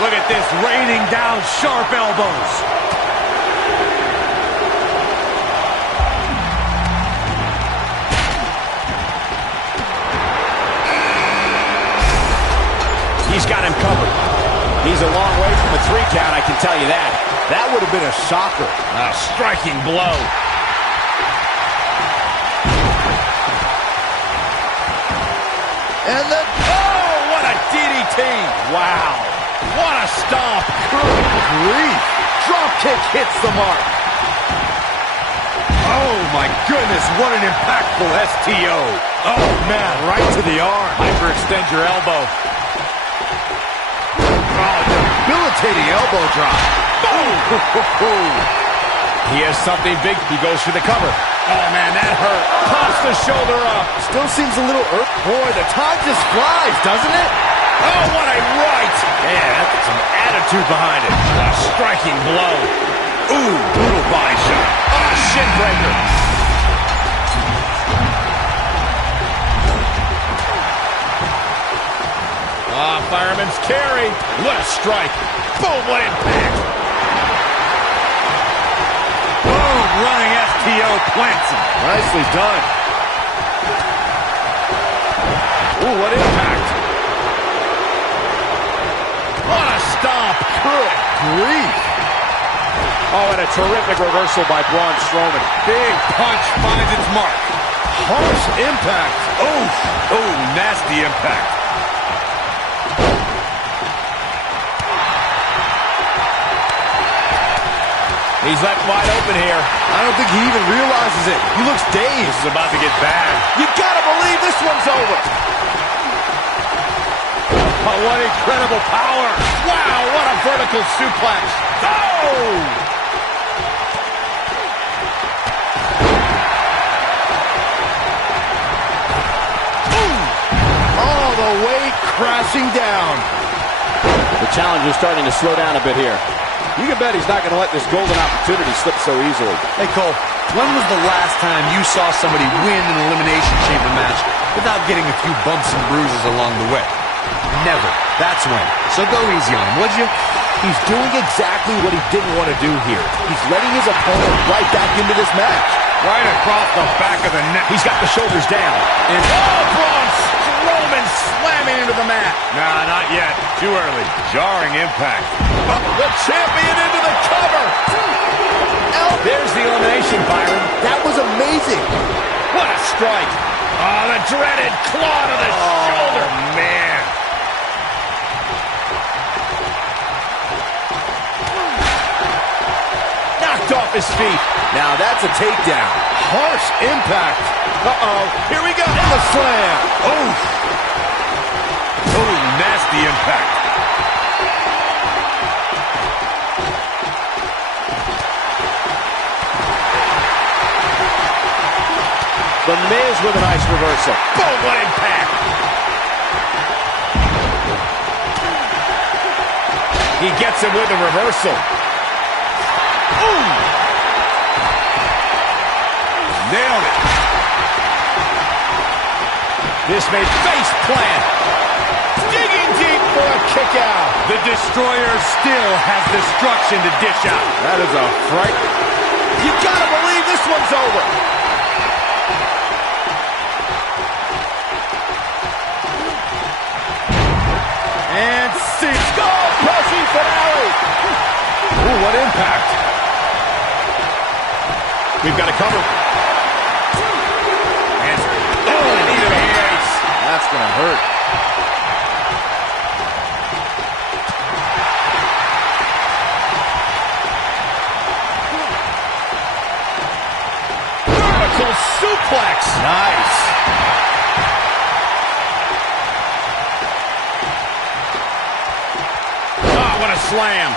look at this, raining down sharp elbows. He's got him covered. He's a long way from a 3 count, I can tell you that. That would have been a shocker. A striking blow. And then, oh, what a DDT. Wow. What a stomp. Good grief. Drop kick hits the mark. Oh, my goodness, what an impactful STO. Oh, man, right to the arm. Hyperextend your elbow. Oh, debilitating elbow drop. Boom! He has something big. He goes for the cover. Oh, man, that hurt. Pops the shoulder up. Still seems a little Boy, the time just flies, doesn't it? Oh, what a right. Man, that's some attitude behind it. A striking blow. Ooh, brutal body shot. Oh, shin breaker. Ah, fireman's carry. What a strike. Boom, what impact. Boom, running STO plants him. Nicely done. Ooh, what impact. What a stomp. Good grief. Oh, and a terrific reversal by Braun Strowman. Big punch finds its mark. Harsh impact. Oh, nasty impact. He's left wide open here. I don't think he even realizes it. He looks dazed. This is about to get bad. You gotta believe this one's over. Oh, what incredible power. Wow, what a vertical suplex. Oh! All the way crashing down. The challenger's starting to slow down a bit here. You can bet he's not going to let this golden opportunity slip so easily. Hey, Cole, when was the last time you saw somebody win an Elimination Chamber match without getting a few bumps and bruises along the way? Never. That's when. So go easy on him, would you? He's doing exactly what he didn't want to do here. He's letting his opponent right back into this match. Right across the back of the neck. He's got the shoulders down. And oh, Braun Strowman slamming into the mat. Nah, not yet. Too early. Jarring impact. Oh, the champion into the cover. There's the elimination, Byron. That was amazing. What a strike. Oh, the dreaded claw to the shoulder. Man. Knocked off his feet. Now that's a takedown. Harsh impact. Uh-oh. Here we go. And the slam. Oh, nasty impact. The Miz with a nice reversal. Boom, what impact. He gets him with a reversal. Ooh. Nailed it. This may face plant. Digging deep for a kick out. The Destroyer still has destruction to dish out. That is a fright. You gotta believe this one's over. And skull-crushing finale. Ooh, what impact. We've got to cover. And knee to the face. That's gonna hurt. Vertical suplex. Nice. Oh, what a slam.